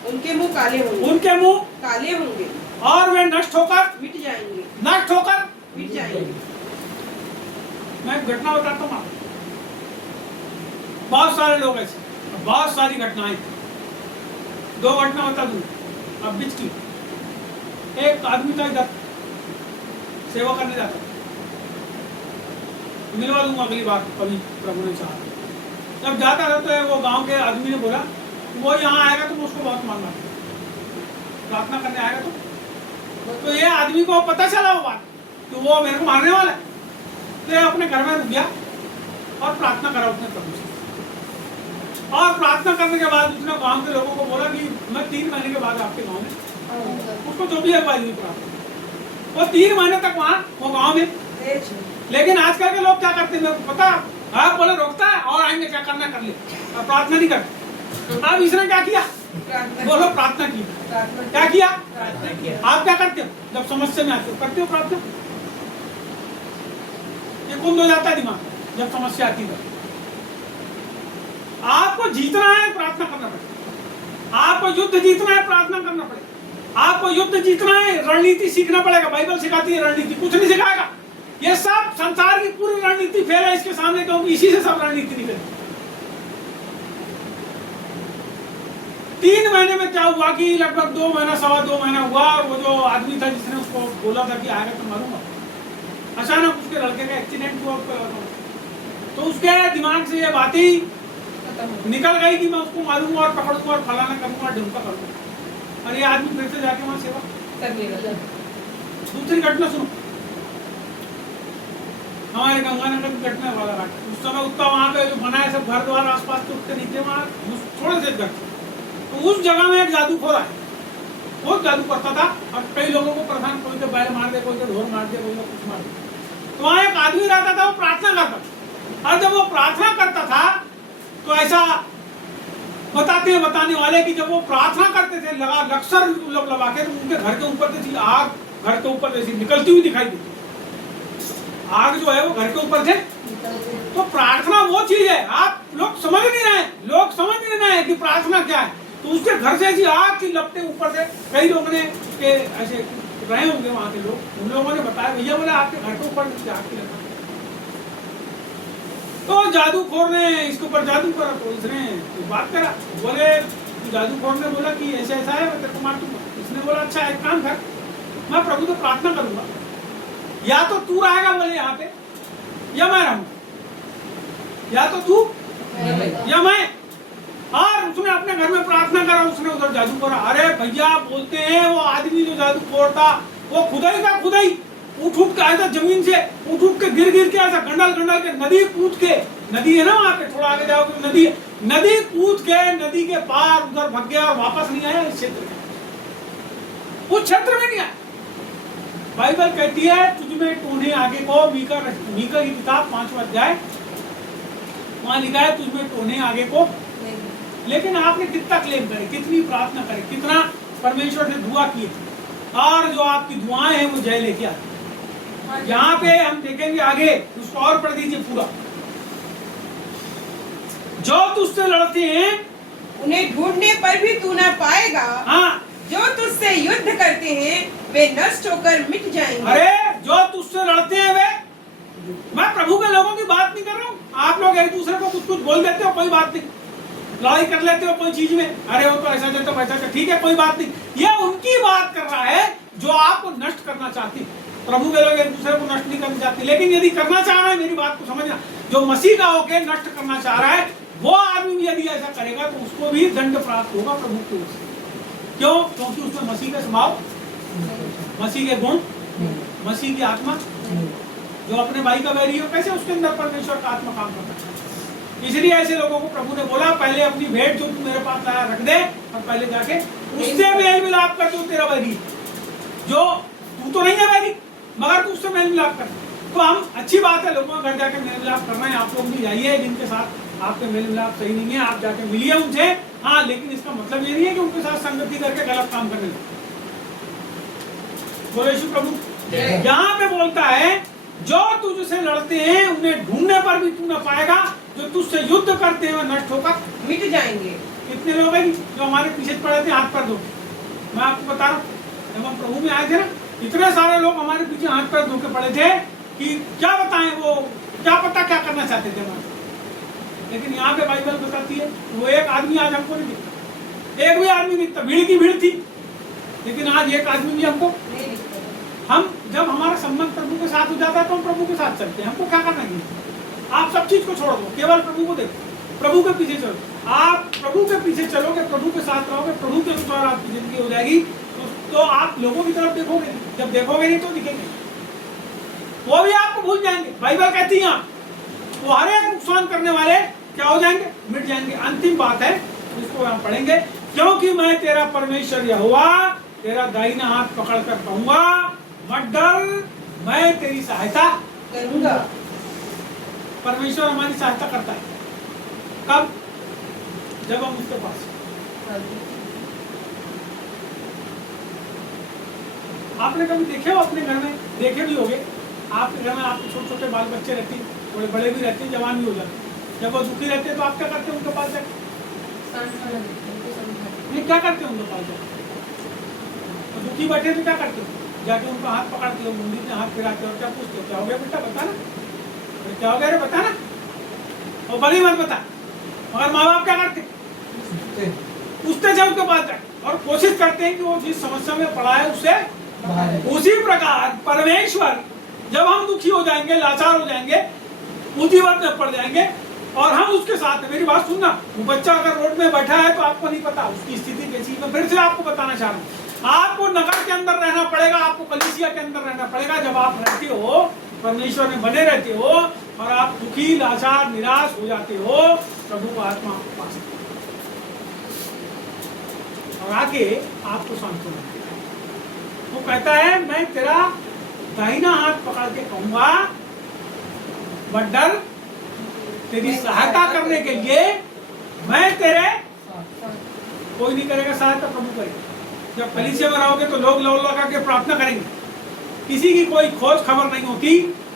उनके मुंह काले होंगे, उनके मुंह काले होंगे और वे नष्ट होकर मिट जाएंगे, नष्ट होकर मिट जाएंगे। मैं घटना बताता हूँ, बहुत सारे लोग ऐसे, बहुत सारी घटनाएं। 2 घटना बता दूं अब बीच की। एक आदमी था, इधर सेवा करने जाता, मिलवा दूंगा अगली बार कभी प्रभु ने चाहा। जब जाता था तो वो गांव के आदमी ने बोला, वो यहाँ आएगा तो उसको बहुत मानना, प्रार्थना करने आएगा तो ये आदमी को पता चला वो बात कि वो मेरे को मारने वाला है, तो ये अपने घर में रुक गया और प्रार्थना करा उसने प्रभु से। और प्रार्थना करने के बाद उसने गांव के लोगों को बोला कि मैं 3 महीने के बाद आपके गांव में, उसको जो भी है प्रार्थना वो 3 महीने तक वहाँ वो गांव में। लेकिन आजकल के लोग क्या करते हैं मेरे को पता, आप बोले रोकता है और आएंगे क्या करना कर ले, अब प्रार्थना नहीं करते। अब इसने क्या किया, बोलो प्रार्थना की, क्या किया, आप क्या करते हो जब समस्या में आते हो, करते हो प्रार्थना? ये कुंद हो जाता है दिमाग जब समस्या आती है। आपको जीतना है प्रार्थना करना पड़ेगा, आपको युद्ध जीतना है प्रार्थना करना पड़ेगा, आपको युद्ध जीतना है रणनीति सीखना पड़ेगा। बाइबल सिखाती है रणनीति, कुछ नहीं सिखाएगा। ये सब संसार की पूरी रणनीति फेल है इसके सामने, क्योंकि इसी से सब रणनीति निकली। 3 महीने में क्या हुआ कि लगभग 2 महीना 2.25 महीना हुआ, और वो जो आदमी था जिसने उसको बोला था कि आएगा तो मारूंगा, अचानक उसके लड़के का एक्सीडेंट हुआ। तो उसके दिमाग से ये बात ही निकल गई कि मैं उसको मारूंगा और पकड़ूंगा और फलाना करूंगा ढूंढा करूंगा। और ये आदमी फिर से जाके वहां सेवा करने लगा। दूसरी घटना सुनो, हमारे गंगानगर की घटना वाला घाट, उस समय उतना वहाँ पे जो बनाए सब घर द्वार आसपास के उसके नीचे वहाँ थोड़े से घर, तो उस जगह में एक जादूखोर आया, बहुत जादू करता था और कई लोगों को परेशान, कोई तो बैल मार दे, कोई तो ढोर मार दे, कोई तो कुछ मार दे। तो वहाँ एक आदमी रहता था, वो प्रार्थना करता था, और जब वो प्रार्थना करता था तो ऐसा बताने वाले कि जब वो प्रार्थना करते थे लक्सर लगा के, तो उनके घर के ऊपर से आग, घर के ऊपर जैसी निकलती हुई दिखाई देती, आग जो है वो घर के ऊपर से। तो प्रार्थना वो चीज है, आप लोग समझ नहीं रहे, लोग समझ नहीं रहे हैं कि प्रार्थना क्या है। तो उसके घर से ऐसी आग की लपटें ऊपर से, कई लोगों ने के ऐसे रहे होंगे वहां के लोग, उन लोगों ने बताया भैया बोले आपके घर के ऊपर आग की लपटें। तो जादूखोर ने इसके ऊपर जादू करा, तो इसने बात करा, बोले जादूखोर ने बोला कि ऐसा ऐसा है, मैं तेरे को मार दूंगा। इसने बोला अच्छा एक काम कर, मैं प्रभु से प्रार्थना करूंगा, या तो तू रहेगा बोले यहाँ पे, या मैं रहूंगा, या तो तू या मैं। और उसने अपने घर में प्रार्थना करा, उसने उधर जादू करा। अरे भैया बोलते हैं वो आदमी जो जादूखोर था वो खुदाई का खुदाई उठ के आया था जमीन से, उठ के गिर के ऐसा गंडल के नदी कूद के, नदी है ना वहां पे, थोड़ा आगे जाओगे नदी कूद के नदी के पार उधर भाग गया और वापस नहीं आया इस क्षेत्र में, उस क्षेत्र में नहीं आया। बाइबल कहती है तुझ में टोने आगे को, मीका की किताब 5वां अध्याय, वहां लिखा है तुझ में टोने आगे को। लेकिन आपने कितना क्लेम करे, कितनी प्रार्थना करे, कितना परमेश्वर से दुआ की, और जो आपकी दुआएं हैं वो जय लेके आती। यहाँ पे हम देखेंगे आगे, उसको और पढ़ दीजिए पूरा। जो तुझसे लड़ते हैं उन्हें ढूंढने पर भी तू न पाएगा। हाँ, जो तुझसे युद्ध करते हैं वे नष्ट होकर मिट जाएंगे। अरे जो तुझसे लड़ते हैं वे, मैं प्रभु के लोगों की बात नहीं कर रहा हूँ। आप लोग एक दूसरे को कुछ बोल देते हो, कोई बात नहीं, लड़ाई कर लेते हो कोई चीज में, अरे वो तो ऐसा देते वैसा, ठीक है कोई बात नहीं। ये उनकी बात कर रहा है जो आपको नष्ट करना चाहती। प्रभु के लोग एक दूसरे को नष्ट नहीं करना चाहते, लेकिन यदि करना चाह रहा है, मेरी बात को समझना, जो मसीह का होके नष्ट करना चाह रहा है, वो आदमी यदि ऐसा करेगा तो उसको भी दंड प्राप्त होगा प्रभु की ओर से। क्यों? क्योंकि उसमें मसीह का स्वभाव, मसीह के गुण, मसीह की आत्मा, जो अपने भाई का बैरी हो, कैसे उसके अंदर परमेश्वर का आत्मा काम करता है। इसलिए ऐसे लोगों को प्रभु ने बोला पहले अपनी भेंट जो तू मेरे पास लाया रख दे, और पहले जाके उससे मेल मिलाप कर, जो तेरा बैरी, जो तू तो नहीं है बैरी मगर तू उससे मेल मिलाप कर। तो हम अच्छी बात है लोगों के घर जाके मेल मिलाप करना है, आप लोग भी जाइए, जिनके साथ आपके मेल मिलाप सही नहीं है आप जाके मिलिए उनसे। हाँ, लेकिन इसका मतलब ये नहीं है कि उनके साथ संगति करके गलत काम करने लगे। बोले यीशु प्रभु। यहाँ पे बोलता है जो तुझसे लड़ते हैं उन्हें ढूंढने पर भी तू न पाएगा, जो तुझसे युद्ध करते हैं नष्ट होकर मिट जाएंगे। कितने लोग हैं जो हमारे पीछे पड़े थे हाथ पर धो, मैं आपको बता रहा हूँ, जब हम प्रभु में आए थे ना, इतने सारे लोग हमारे पीछे हाथ पर धो के पड़े थे कि क्या बताएं, वो क्या पता क्या करना चाहते थे हमारे। लेकिन यहाँ पे बाइबल बताती है वो एक आदमी आज हमको नहीं दिखता, एक भी आदमी नहीं दिखता, भीड़ की भीड़ थी, लेकिन आज एक आदमी भी हमको नहीं दिखता। हम जब हमारा संबंध प्रभु के साथ हो जाता है तो हम प्रभु के साथ चलते हैं। हमको क्या करना है? आप सब चीज को छोड़ दो, केवल प्रभु को देखो, प्रभु के पीछे चलो। आप प्रभु के पीछे चलोगे, प्रभु के साथ रहोगे, प्रभु के अनुसार आपकी जिंदगी हो जाएगी, तो आप लोगों की तरफ देखोगे। जब देखोगे नहीं तो दिखेंगे, वो भी आपको भूल जाएंगे। बाइबल कहती है वो हर एक नुकसान करने वाले क्या हो जाएंगे? मिट जाएंगे। अंतिम बात है, इसको हम पढ़ेंगे, क्योंकि मैं तेरा परमेश्वर यहोवा तेरा दाहिना हाथ पकड़ कर कहूंगा, मत डर, मैं तेरी सहायता करूंगा। परमेश्वर हमारी सहायता करता है। कब? जब हम उसके पास। आपने कभी देखे हो अपने घर में, देखे भी होंगे, आपके घर में आपके छोटे छोटे बाल बच्चे रहते हैं, थोड़े बड़े भी रहते हैं, जवान भी हो जाते हैं। जब वो दुखी रहते हैं तो आप क्या करते हैं उनके पास जाकर? नहीं, क्या करते हैं उनके पास जाकर? तो दुखी बैठे तो क्या करते हो? जाके उनका हाथ पकड़ते हो, मुंडी में हाथ फिराते हो, क्या पूछते हो, क्या हो गया बेटा, बता ना, क्या हो गया रे, बता ना, और बड़ी मत बता। मगर माँ बाप क्या करते? पूछते थे उनके पास जाकर और कोशिश करते हैं कि वो जिस समस्या में पड़ा है उससे। उसी प्रकार परमेश्वर, जब हम दुखी हो जाएंगे, लाचार हो जाएंगे, मुसीबत में पड़ जाएंगे और हम उसके साथ, मेरी बात सुनना, वो बच्चा अगर रोड में बैठा है तो आपको नहीं पता उसकी स्थिति कैसी है। मैं फिर से आपको बताना चाह रहा हूँ, आपको नगर के अंदर रहना पड़ेगा, आपको कलीसिया के अंदर रहना पड़ेगा। जब आप रहते हो, परमेश्वर में बने रहते हो और आप दुखी, लाचार, निराश हो जाते हो, प्रभु का आत्मा आपको पास और आके आपको सांत्वना देता है। वो कहता है, मैं तेरा दाहिना हाथ पकड़ के कहूंगा, मत डर, तेरी सहायता करने के लिए मैं तेरे। कोई नहीं करेगा सहायता, प्रभु करेगा। जब कलीसिया में रहोगे तो लोग लो लगा के प्रार्थना करेंगे, किसी की कोई खोज खबर नहीं होती,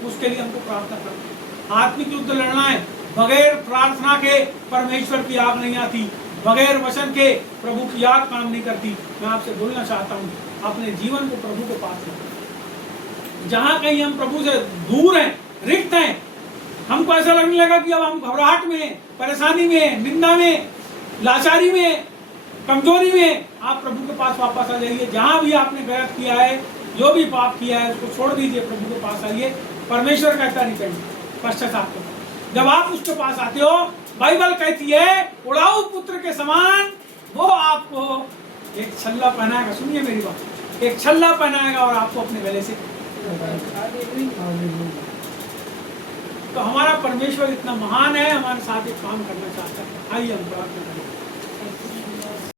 उसके लिए हमको प्रार्थना करना। आत्मिक युद्ध लड़ना है, बगैर प्रार्थना के परमेश्वर की आग नहीं आती, बगैर वचन के प्रभु की आग काम नहीं करती। मैं आपसे बोलना चाहता हूँ, अपने जीवन को प्रभु के पास रखें। जहाँ कहीं हम प्रभु से दूर हैं, रिक्त हैं, हमको ऐसा लगने लगा कि अब हम घबराहट में, परेशानी में, निंदा में, लाचारी में, कमजोरी में, आप प्रभु के पास वापस आ जाइए। जहाँ भी आपने गलत किया है, जो भी पाप किया है, उसको छोड़ दीजिए, प्रभु के पास आइए। परमेश्वर कहता नहीं करेंगे पश्चाताप करो। जब आप उसके पास आते हो, बाइबल कहती है, उड़ाऊ पुत्र के समान वो आपको एक छल्ला पहनाएगा। सुनिए मेरी बात, एक छल्ला पहनाएगा और आपको अपने गले से। तो हमारा परमेश्वर इतना महान है, हमारे साथ एक काम करना चाहता है। आइए हम प्रार्थना करें।